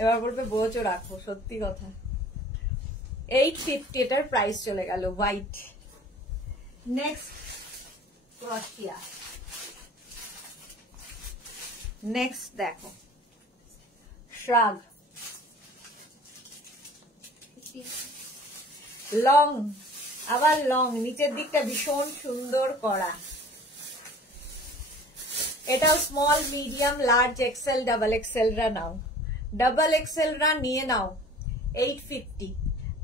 এবার বলবে ব্রোচ রাখো, সত্যি কথা। 850 এটার প্রাইস চলে গেল, হোয়াইট। নেক্সট ক্রশিয়া, নেক্সট দেখো শ্রাগ, লং, আবার লং, নিচের দিকটা ভীষণ সুন্দর করা। এটাও small medium large XL double XL রা নাও, ডাবল এক্সেল রা নিয়ে নাও। 850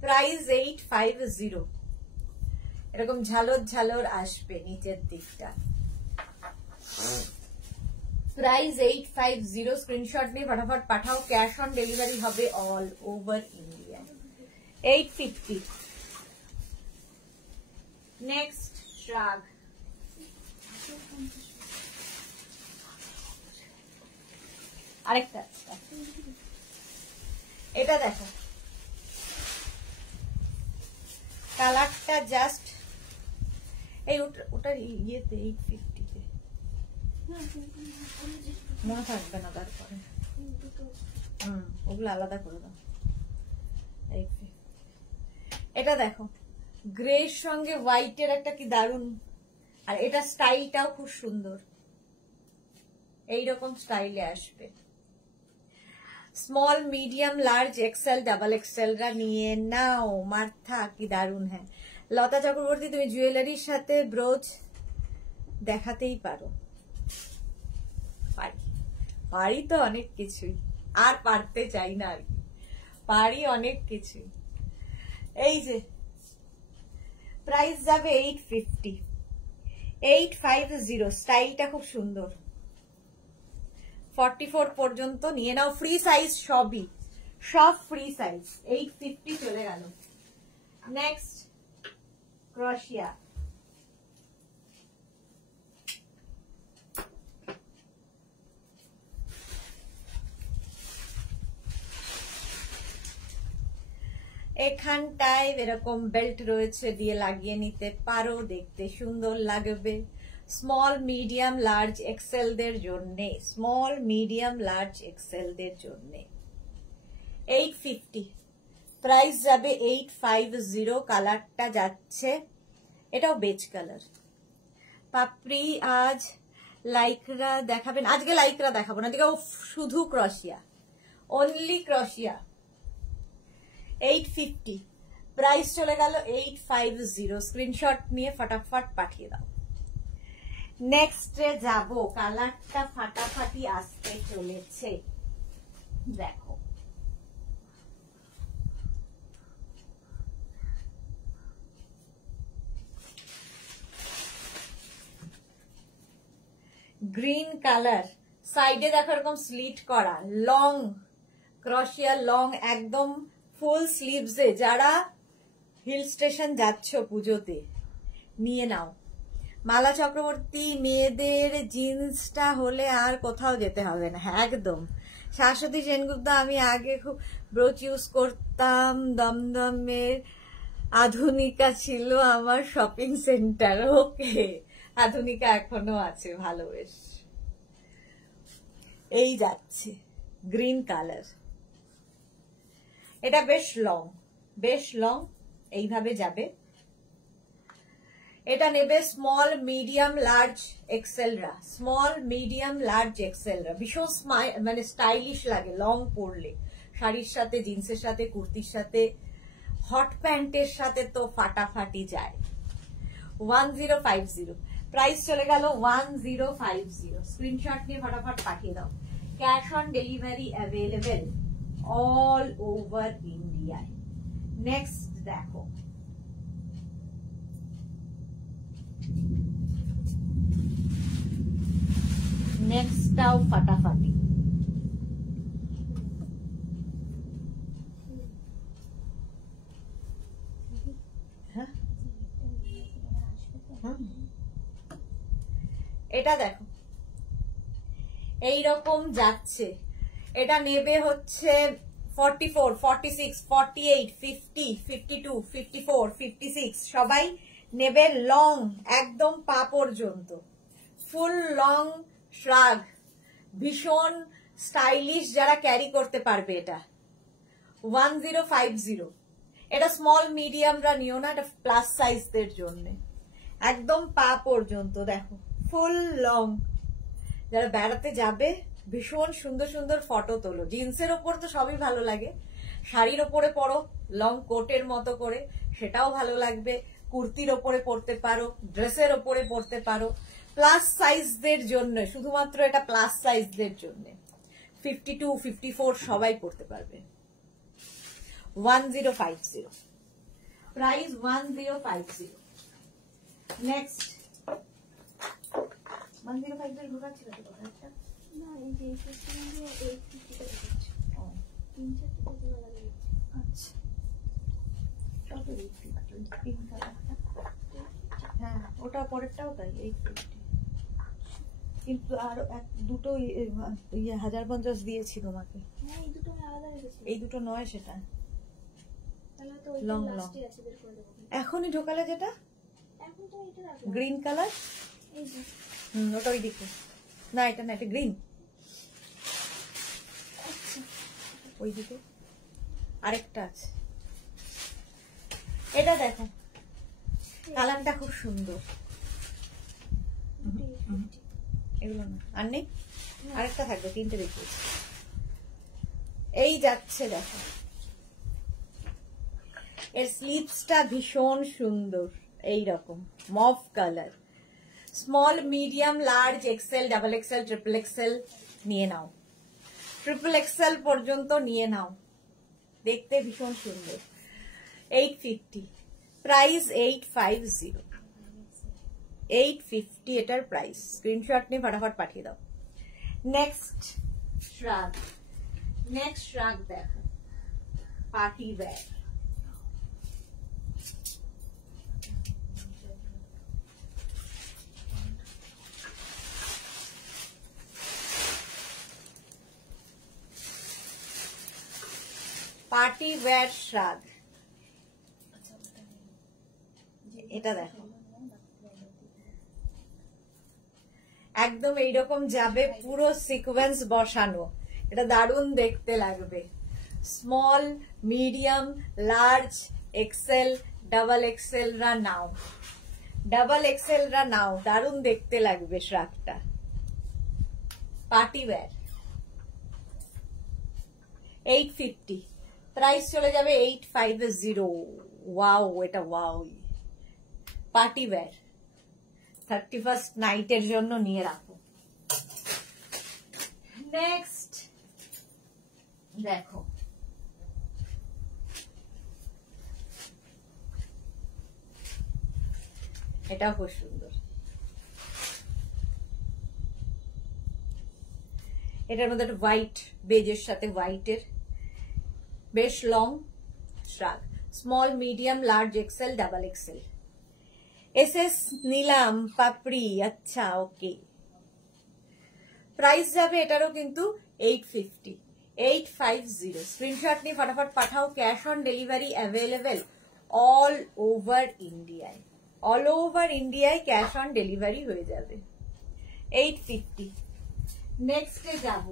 প্রাইস 850। এরকম ঝালর ঝালর আসবে নিচের দিকটা। প্রাইস 850। স্ক্রিনশট নিয়ে ফটাফট পাঠাও। ক্যাশ অন ডেলিভারি হবে অল ওভার ইন্ডিয়া। 850। নেক্সট শ্রাগ, আরেকটা এটা দেখো, কালারটা জাস্ট এই ওটার ইয়েতে 850-তে মনে থাকবে না, তারপরে ওগুলো আলাদা করে দাও। এটা দেখো গ্রের সঙ্গে হোয়াইটের একটা কি দারুন, আর এটা স্টাইলটাও খুব সুন্দর, এইরকম স্টাইলে আসবে। Small medium large XL double XL রা নিয়ে নাও। মার্থা কি দারুন। হ্যাঁ লতা চক্রবর্তী, তুমি জুয়েলারির সাথে ব্রোচ দেখাতেই পারো। পারি তো অনেক কিছুই, আর পারতে চাই না আর কি, পারি অনেক কিছুই। এই যে প্রাইস যাবে 850। 850 স্টাইলটা খুব সুন্দর। 44 পর্যন্ত নিয়ে নাও, ফ্রি সাইজ, সবই সব ফ্রি সাইজ। 850 চলে গেল। নেক্সট ক্রশিয়া, এখানটায় এরকম বেল্ট রয়েছে, দিয়ে লাগিয়ে নিতে পারো, দেখতে সুন্দর লাগবে। স্মল মিডিয়াম লার্জ এক্সেলদের জন্য, স্মল মিডিয়াম লার্জ এক্সেলদের জন্য 850। প্রাইস যাবে 850। কালারটা যাচ্ছে, এটাও বেজ কালার। পাপড়ি আজ লাইকরা দেখাবেন? আজকে লাইকরা দেখাবো না, আজকে শুধু ক্রশিয়া, অনলি ক্রশিয়া। 850 প্রাইস চলে গেল 850। স্ক্রিনশট নিয়ে ফটাফট পাঠিয়ে দাও। নেক্সটে যাব, কালারটা ফাটাফাটি আসতে চলেছে। দেখো গ্রিন কালার, সাইডে দেখো এরকম স্লিট করা, লং ক্রশিয়া, লং একদম ফুল স্লিভসে। যারা হিল স্টেশন যাচ্ছ পুজোতে নিয়ে নাও। মালা চক্রবর্তী, মেয়েদের জিন্সটা হলে আর কোথাও যেতে হবে না, একদম। শাশ্বতী সেনগুপ্ত, আমি আগে খুব ব্রোচ ইউজ করতাম, দমদমের আধুনিকা ছিল আমার শপিং সেন্টার। ওকে, আধুনিকা এখনো আছে, ভালো বেশ। এই যাচ্ছে গ্রিন কালার, এটা বেশ লং, বেশ লং, এইভাবে যাবে। এটা নেবে স্মল, মিডিয়াম, লার্জ, এক্সেলরা। স্মল, মিডিয়াম, লার্জ, এক্সেলরা ভীষণ মানে স্টাইলিশ লাগে লং পরলে, শাড়ির সাথে, জিন্সের সাথে, কুর্তির সাথে, হট প্যান্টের সাথে তো ফাটাফাটি যায়। 1050, প্রাইস চলে গেল 1050। স্ক্রিনশট নিয়ে ফটাফট পাঠিয়ে দাও। Cash on delivery available all over ইন্ডিয়ায়। নেক্সট দেখো, নেক্সটটাও ফাটাফাটি। হ্যাঁ, এটা দেখো এইরকম যাচ্ছে। এটা নেবে হচ্ছে 44, 46, 48, 50, 52, 54, 56 সবাই নেবে। লং একদম পা পর্যন্ত, ফুল লং শ্রাগ, ভীষণ স্টাইলিশ, যারা ক্যারি করতে পারবে এটা 1050। এটা স্মল মিডিয়ামরা নিও না, এটা প্লাস সাইজদের জন্য। একদম পা পর্যন্ত দেখো, ফুল লং। যারা বেড়াতে যাবে ভীষণ সুন্দর সুন্দর ফটো তোলো। জিন্সের ওপর তো সবই ভালো লাগে, শাড়ির ওপরে পরো লং কোটের মতো করে, সেটাও ভালো লাগবে। কুর্তির ওপরে পরতে পারো, ড্রেসের ওপরে পরতে পারো। প্লাস সাইজদের জন্য, শুধুমাত্র এটা প্লাস সাইজদের জন্য। 52, 54 সবাই পরতে পারবে। 1050, প্রাইস 1050। নেক্সট 1050 ঢোকাচ্ছিল তো কোথায় একটা? না, এই যে এই সিস্টেমে 850 দেখাচ্ছে। ও, 3-4 টাকা লাগে। আচ্ছা, কত 850? পিঙ্ক কালারটা, হ্যাঁ ওটা পরেরটাও তাই 850। কিন্তু আর দুটো 1050 দিয়েছি তোমাকে। হ্যাঁ, এই দুটো আমি আলাদা রেখেছি। এই দুটো নয় সেটা, তাহলে তো ওই Long, লাস্টে আছে, বের করে দেবো। এখনই ঢোকালে যেটা এখন তো এটা রাখলাম। Green colour. এই যে ওটা ওই দিকে, না এটা না, এটা গ্রিন। আচ্ছা, ওই দিকে আরেকটা আছে, এটা দেখো কালারটা খুব সুন্দর। দুটো 850। এগুলো না, আর নেই, আরেকটা থাকবে, তিনটে দেখিয়েছি। এই যাচ্ছে দেখো, এর স্লিভসটা ভীষণ সুন্দর, এই রকম mauve colour. Small, medium, large, XL, double XL, triple XL নিয়ে নাও। ট্রিপল এক্সেল পর্যন্ত নিয়ে নাও, দেখতে ভীষণ সুন্দর। 850, প্রাইস 850। 850 এটার প্রাইস। স্ক্রিনশট নিয়ে ফটাফট পাঠিয়ে দাও। নেক্সট শ্রাগ, নেক্সট শ্রাগ দেখো, পার্টি ব্যাগ। পার্টি ওয়্যার শ্রাগ, এটা দেখো একদম এইরকম যাবে, পুরো সিকোয়েন্স বসানো। এটা দারুণ দেখতে লাগবে। Small, medium, large, XL, double XL রা নাও, ডাবল এক্সেল রা নাও, দারুণ দেখতে লাগবে শ্রাগটা। পার্টি ওয়্যার 850, প্রাইস চলে যাবে 850। ওয়াও, এটা ওয়াও, পার্টি ওয়্যার 31st নাইটের জন্য নিয়ে রাখো। নেক্সট দেখো, এটাও খুব সুন্দর। এটার মধ্যে একটা হোয়াইট বেজের সাথে হোয়াইটের, বেশ long শ্রাগ, small medium large XL double Excel. SS নিলাম পাপড়ি, আচ্ছা ওকে। প্রাইস যাবে এটারও কিন্তু 850, 850। স্ক্রিনশট নিয়ে ফটাফট পাঠাও। Cash on delivery available all over ইন্ডিয়ায়, অল ওভার ইন্ডিয়ায় ক্যাশ অন ডেলিভারি হয়ে যাবে। 850। নেক্সটে যাব।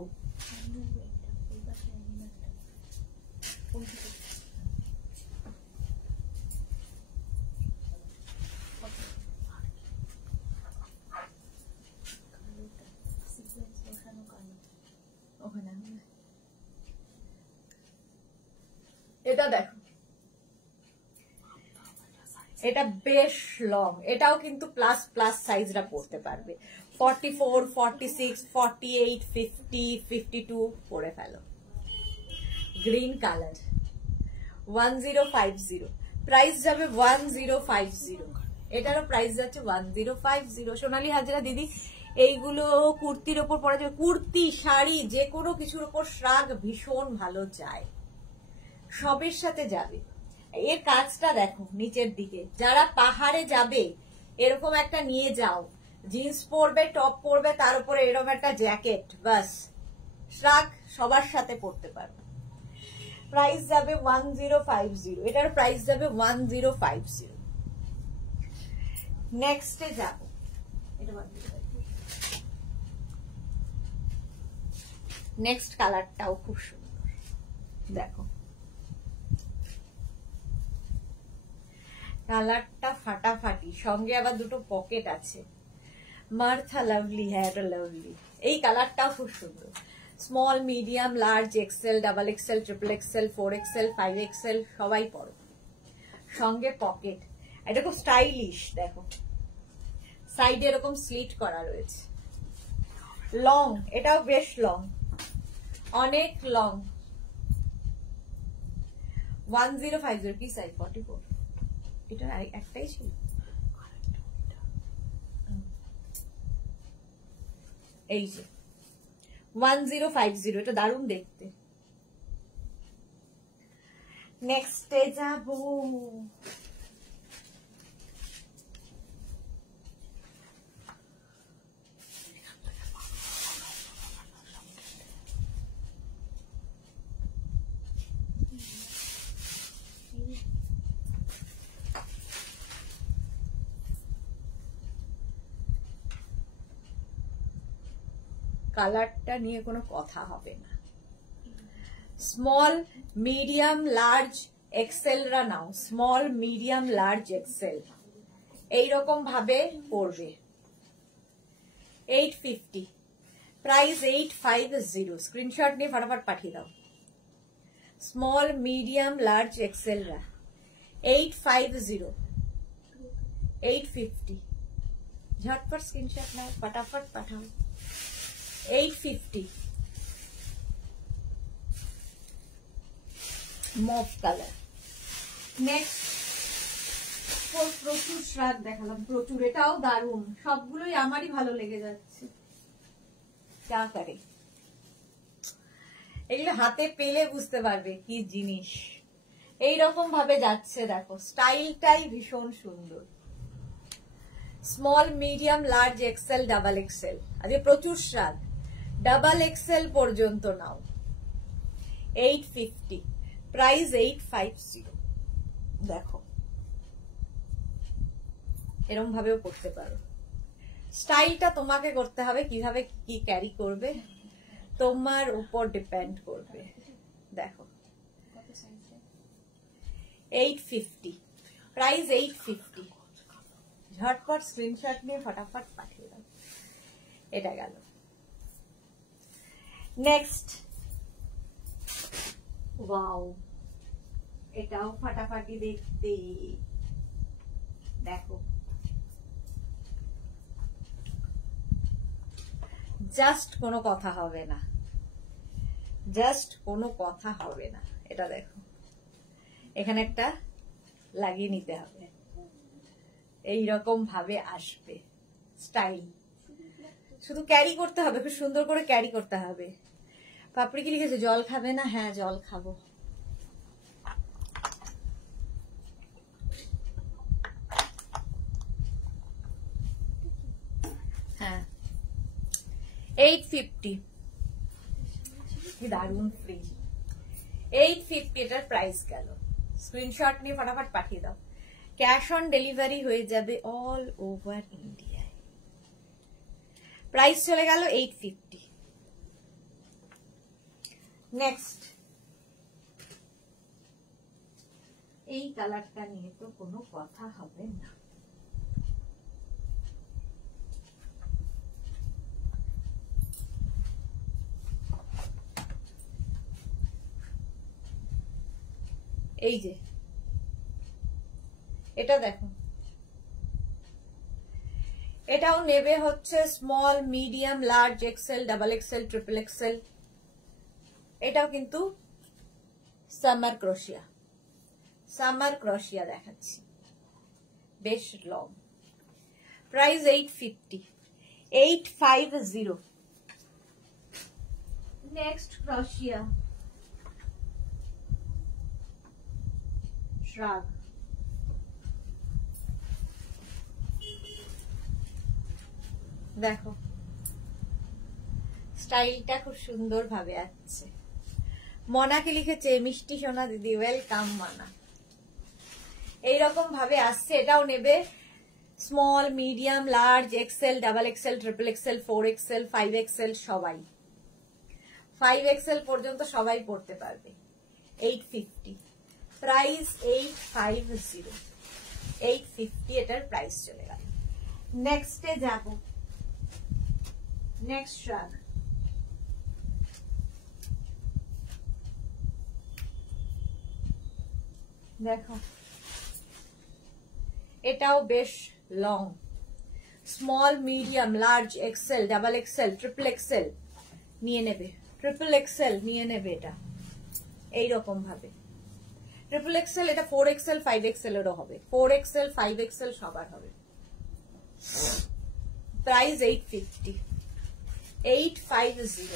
এটা দেখো, এটা বেশ লং, এটাও কিন্তু প্লাস প্লাস সাইজরা পড়তে পারবে। 44, 46, 48, 50, 52 পরে ফেলো। গ্রিন কালার 1050, প্রাইস যাবে 1050। এটারও প্রাইস যাচ্ছে 1050। সোনালী হাজরা দিদি, এইগুলো কুর্তির ওপর পরা যাবে, কুর্তি শাড়ি যে কোনো কিছুর ওপর শ্রাগ ভীষণ ভালো যায়, সবের সাথে যাবে। এর কাজটা দেখো নিচের দিকে, যারা পাহাড়ে যাবে এরকম একটা নিয়ে যাও, জিন্স পরবে, টপ পরবে, তার উপরে এরকম একটা জ্যাকেট, বাস শ্রাগ সবার সাথে পরতে পারবে। প্রাইস যাবে 1050, এটার প্রাইস যাবে 1050। নেক্সটে যাব, নেক্সট কালারটাও খুব সুন্দর, দেখো কালারটা ফাটাফাটি, সঙ্গে আবার দুটো পকেট আছে। মার্থা লাভলি, হ্যাঁ লাভলি। এই কালারটাও খুব সুন্দর। Small medium large XL double XL triple XL 4 XL 5 XL সবাই পরো, সঙ্গে পকেট। এটা খুব স্টাইলিশ, দেখো সাইডে এরকম স্লিট করা রয়েছে, লং, এটাও বেশ লং, অনেক লং। 1050 কি সাইজ? 44। এটা একটাই ছিল, এই যে 1050, এটা দারুণ দেখতে। নেক্সটে যাব, কালারটা নিয়ে কোনো কথা হবে না। স্মল মিডিয়াম লার্জ এক্সেলরা নাও, স্মল মিডিয়াম লার্জ এক্সেল এইরকম ভাবে পড়বে। 850, প্রাইস 850। স্ক্রিনশট নিয়ে ফটাফট পাঠিয়ে দাও। স্মল মিডিয়াম লার্জ এক্সেলরা 850, 850। ঝটপট স্ক্রিনশট নাও, ফটাফট পাঠাও। 850, মভ কালার। নেক্সট প্রচুর শ্রাগ দেখালাম, প্রচুর, এটাও দারুণ, সবগুলোই আমারই ভালো লেগে যাচ্ছে। যা করে এগুলো হাতে পেলে বুঝতে পারবে কি জিনিস, এইরকম ভাবে যাচ্ছে, দেখো স্টাইলটাই ভীষণ সুন্দর। Small medium large XL double Excel, আজকে প্রচুর শ্রাগ, ডাবল এক্সেল পর্যন্ত নাও। 850, প্রাইস 850। দেখো এরকম ভাবেও করতে পারো, স্টাইলটা তোমাকে করতে হবে, কিভাবে কি ক্যারি করবে তোমার উপর ডিপেন্ড করবে। দেখো 850, প্রাইস 850। ঝটপট স্ক্রিনশট নিয়ে ফটাফট পাঠিয়ে দাও। এটা গেল। নেক্সট, ওয়াও, এটাও ফাটাফাটি দেখতে, দেখো জাস্ট কোনো কথা হবে না, জাস্ট কোনো কথা হবে না। এটা দেখো এখানে একটা লাগিয়ে নিতে হবে, এইরকম ভাবে আসবে স্টাইল। শুধু ক্যারি করতে হবে, খুব সুন্দর করে ক্যারি করতে হবে। পাপড়ি কি লিখেছে, জল খাবে না? হ্যাঁ জল খাবো। হ্যাঁ 850, দারুন ফ্রি। 850 এটার প্রাইস গেল। স্ক্রিনশট নিয়ে ফটাফট পাঠিয়ে দাও। ক্যাশ অন ডেলিভারি হয়ে যাবে অল ওভার ইন্ডিয়ায়। প্রাইস চলে গেল 850। নেক্সট, এই কালারটা নিয়ে তো কোনো কথা হবে না। এই যে এটা দেখো, এটাও নেবে হচ্ছে small, medium, large, XL, double XL, triple XL. এটাও কিন্তু সামার ক্রোশিয়া, সামার ক্রোশিয়া দেখাচ্ছি, বেশ লং। প্রাইস 850, 850। নেক্সট ক্রোশিয়া শ্রাগ। দেখো স্টাইলটা খুব সুন্দর ভাবে আসছে। মনাকে লিখেছে মিষ্টি সোনা দিদি, ওয়েলকাম মনা। এইরকম ভাবে আসছে। এটাও নেবে small, medium, large, XL, double XL, triple XL, 4 XL, 5 XL, সবাই 5 এক্সেল পর্যন্ত সবাই পড়তে পারবে। 850, প্রাইস 850, 850 এটার প্রাইস চলে গেল। নেক্সটে যাব, নেক্সট শ্রাগ। দেখো এটাও বেশ long, small, medium, large, XL, double XL, triple XL নিয়ে নেবে, ট্রিপল এক্সেল নিয়ে নেবে। এটা এইরকম ভাবে ট্রিপল এক্সেল, এটা 4 এক্সেল, 5 এক্সেল এরও হবে, 4 এক্সেল, 5 এক্সেল সবার হবে। প্রাইস 850, 850।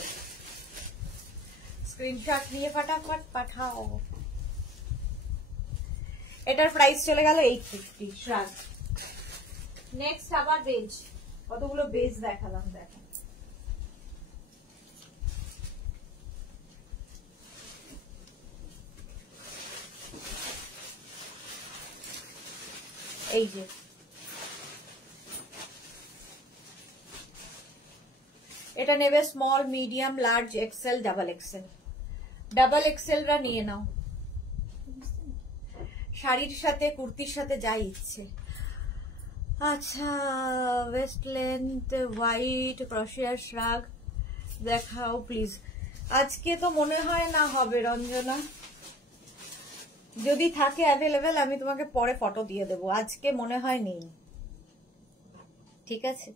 স্ক্রিনশট নিয়ে ফটাফট পাঠাও। এটার প্রাইস চলে গেল 850 শ্রাগ। নেক্সট আবার বেজ, কতগুলো বেজ দেখালাম। দেখো এই যে এটা নেবে small, medium, large, XL, double XL. Double এক্সেলরা নিয়ে নাও, শাড়ির সাথে কুর্তির সাথে যাই ইচ্ছে। আচ্ছা, ওয়েস্ট লেন্থ হোয়াইট ক্রোশিয়ার শ্রাগ দেখাও প্লিজ। আজকে তো মনে হয় না হবে রঞ্জনা, যদি থাকে অ্যাভেলেবেল আমি তোমাকে পরে ফটো দিয়ে দেবো, আজকে মনে হয় নেই। ঠিক আছে,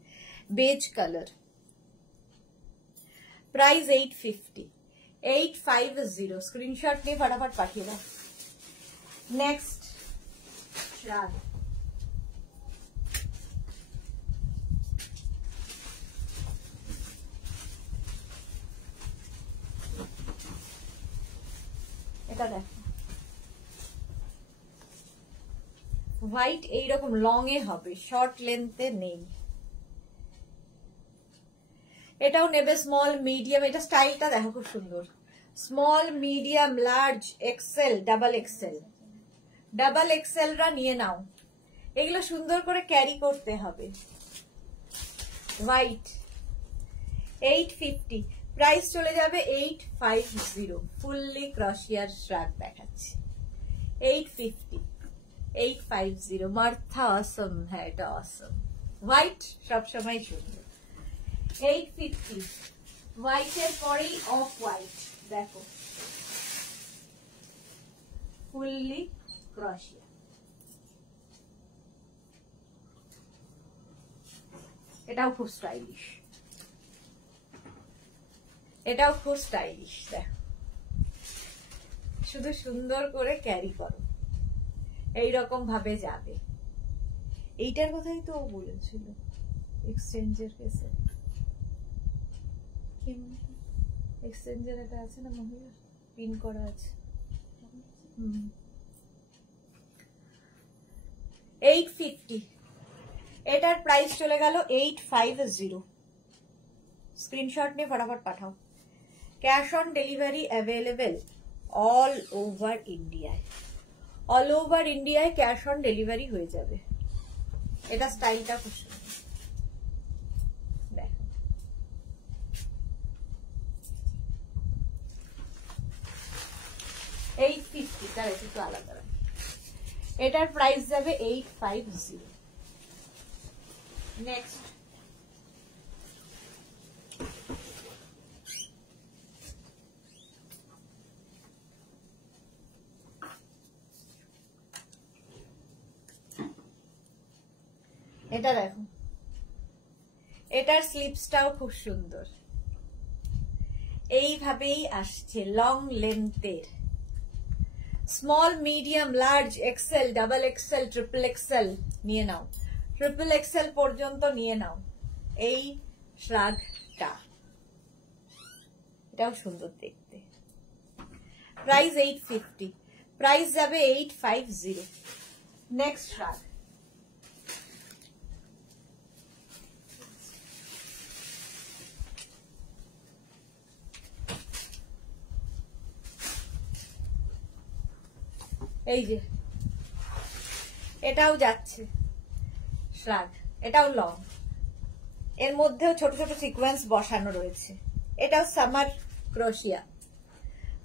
বেজ কালার। প্রাইস 850, 850। স্ক্রিনশট নিয়ে ফটাফট পাঠিয়ে দাও। নেক্সট শ্রাগ। এটা দেখো হোয়াইট, এইরকম লং এ হবে, শর্ট লেন্থে নেই। এটাও নেবে স্মল, মিডিয়াম। এটা স্টাইলটা দেখো খুব সুন্দর, small, medium, large, XL, double XL. Double এক্সেলরা নিয়ে নাও, এগুলো সুন্দর করে ক্যারি করতে হবে। হোয়াইট 850, প্রাইস চলে যাবে 850। ফুললি ক্রোশিয়ার শ্রাগ দেখাচ্ছি, 850, 850। মার্থা অসম, হ্যাঁ এটা অসম। হোয়াইট সবসময় সুন্দর। 850, হোয়াইটের পরেই অফ হোয়াইট। দেখো ফুললি ক্রোশিয়া। এটাও খুব স্টাইলিশ, এটাও খুব স্টাইলিশ। দেখো শুধু সুন্দর করে ক্যারি করো, এইরকম ভাবে যাবে। এইটার কথাই তো ও বলেছিল এক্সচেঞ্জের কেসে। এক্সচেঞ্জের এটা আছে না মহিলা, পিন করা আছে। 850, এটার প্রাইস চলে গেল 850। স্ক্রিনশট নিয়ে ফটাফট পাঠাও। Cash on delivery available all over ইন্ডিয়ায়। অল ওভার ইন্ডিয়ায় ক্যাশ অন ডেলিভারি হয়ে যাবে। এটা স্টাইলটা খুব সুন্দর, দেখো। $850, তার একটু আলাদা। এটার প্রাইস যাবে 850। নেক্সট এটা দেখো, এটার স্লিপসটাও খুব সুন্দর, এইভাবেই আসছে লং লেন্থের। Small, medium, large, XL, double XL, triple XL নিয়ে নাও, ট্রিপল এক্সেল পর্যন্ত নিয়ে নাও এই শ্রাগটা। এটাও সুন্দর দেখতে। প্রাইস 850, প্রাইস যাবে 850। নেক্সট শ্রাগ, এই যে এটাও যাচ্ছে শ্রাগ, এটাও লং, এর মধ্যেও ছোট ছোট সিকোয়েন্স বসানো রয়েছে। এটাও সামার ক্রোশিয়া।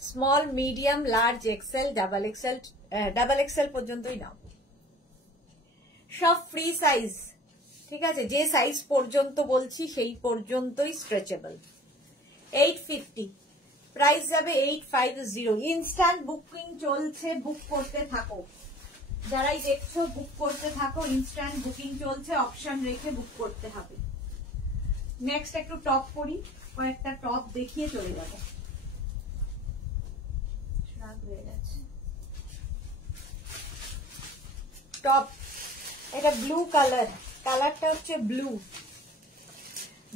Small, medium, large, XL, double XL পর্যন্তই নাও, সব ফ্রি সাইজ। ঠিক আছে, যে সাইজ পর্যন্ত বলছি সেই পর্যন্তই স্ট্রেচেবল। 850, প্রাইস যাবে 850। ইনস্ট্যান্ট বুকিং চলছে, বুক করতে থাকো। যারাই দেখছো বুক করতে থাকো, ইনস্ট্যান্ট বুকিং চলছে, অপশন রেখে বুক করতে হবে। নেক্সট একটু টপ করি, কয়েকটা টপ দেখিয়ে চলে যাবো। টপ, এটা ব্লু কালার, কালারটা হচ্ছে ব্লু,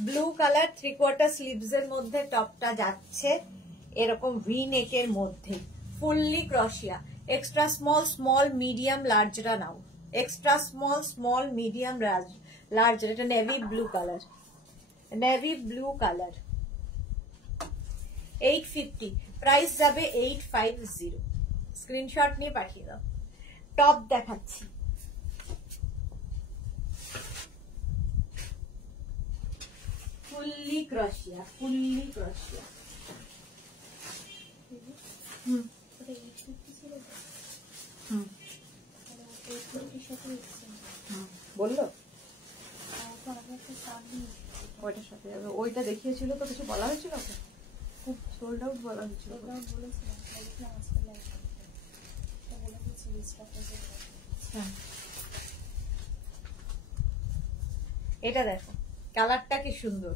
ব্লু কালার 3/4 স্লিভস এর মধ্যে টপটা যাচ্ছে এরকম ভি নেকের মধ্যে, ফুললি ক্রোশিয়া। এক্সট্রা স্মল, স্মল, মিডিয়াম, লার্জরা নাও। Extra small, small, medium, large. এটা navy blue colour, navy blue colour. 850, price যাবে 850। স্ক্রিনশট নিয়ে পাঠিয়ে দাও। টপ দেখাচ্ছি, ফুললি ক্রোশিয়া, ফুললি ক্রোশিয়া। বললো ওইটার সাথে যাবে, ওইটা দেখিয়েছিল তো, কিছু বলা হয়েছিল? খুব সোল্ড আউট বলা হয়েছিল। এটা দেখো, কালারটা কি সুন্দর।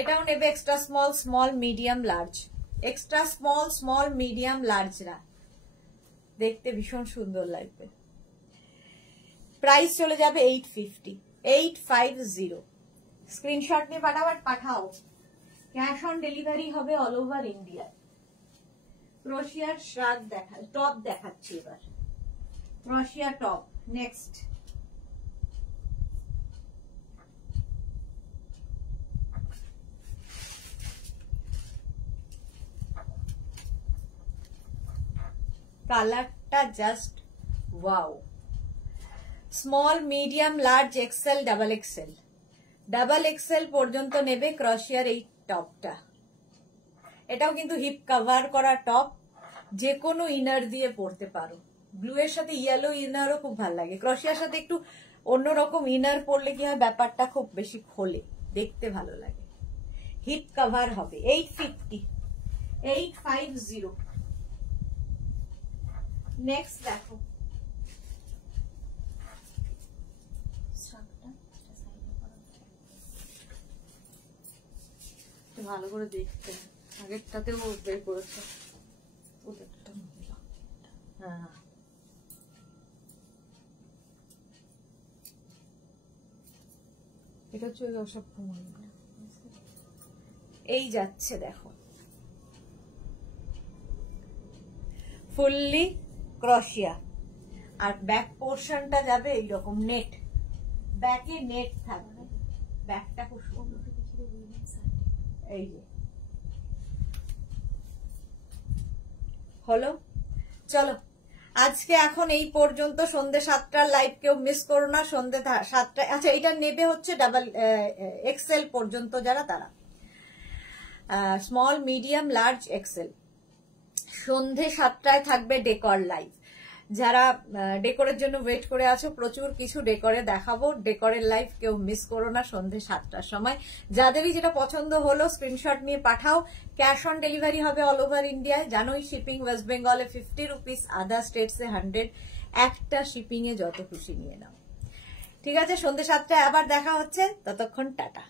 এটাও নেবে extra small, small, medium, large. Extra small, small, medium, লার্জরা দেখতে ভীষণ সুন্দর লাগবে। প্রাইস চলে যাবে 850, 850। স্ক্রিনশট নিয়ে পাঠাও। ক্যাশ অন ডেলিভারি হবে অল ওভার ইন্ডিয়া। ক্রোশিয়ার শ্রাগ টপ দেখাচ্ছি এবার, ক্রোশিয়া টপ। নেক্সট কালারটা just wow. Small, medium, large, XL, double XL, double XL পর্যন্ত নেবে ক্রোশিয়ার এই টপটা। এটাও কিন্তু হিপ কভার করা টপ, যে কোনো ইনার দিয়ে পরতে পারো। ব্লু এর সাথে ইয়েলো ইনারও খুব ভালো লাগে। ক্রোশিয়ার সাথে একটু অন্যরকম ইনার পরলে কি হয়, ব্যাপারটা খুব বেশি খোলে, দেখতে ভালো লাগে। হিপ কভার হবে। 850, 850। নেক্সট দেখো, ভালো করে দেখতে, আগেরটাতেও বের করেছে। হ্যাঁ, এটা হচ্ছে ওসব এই যাচ্ছে দেখো, ফুললি ক্রশিয়া। আর ব্যাক পোর্শনটা যাবে এইরকম নেট, ব্যাকে নেট থাকবে, ব্যাকটা খুব সুন্দর। এই যে হলো, চলো আজকে এখন এই পর্যন্ত। সন্ধ্যে 7টার লাইভ কেউ মিস করো না, সন্ধ্যে 7টায়। আচ্ছা, এটা নেবে হচ্ছে ডাবল এক্সেল পর্যন্ত যারা, তারা স্মল, মিডিয়াম, লার্জ, এক্সেল। সন্ধ্যে 7টায় থাকবে ডেকর লাইভ। যারা ডেকোরের জন্য ওয়েট করে আছো, প্রচুর কিছু ডেকোরে দেখাবো। ডেকোরের লাইভ কেউ মিস করো না সন্ধ্যে 7টার সময়। যাদেরই যেটা পছন্দ হলো স্ক্রিনশট নিয়ে পাঠাও। ক্যাশ অন ডেলিভারি হবে অল ওভার ইন্ডিয়ায়, জানোই। শিপিং ওয়েস্ট বেঙ্গলে 50 রুপিস, আদার স্টেটসে 100। একটা শিপিং এ যত খুশি নিয়ে নাও। ঠিক আছে, সন্ধ্যে 7টায় আবার দেখা হচ্ছে, ততক্ষণ টাটা।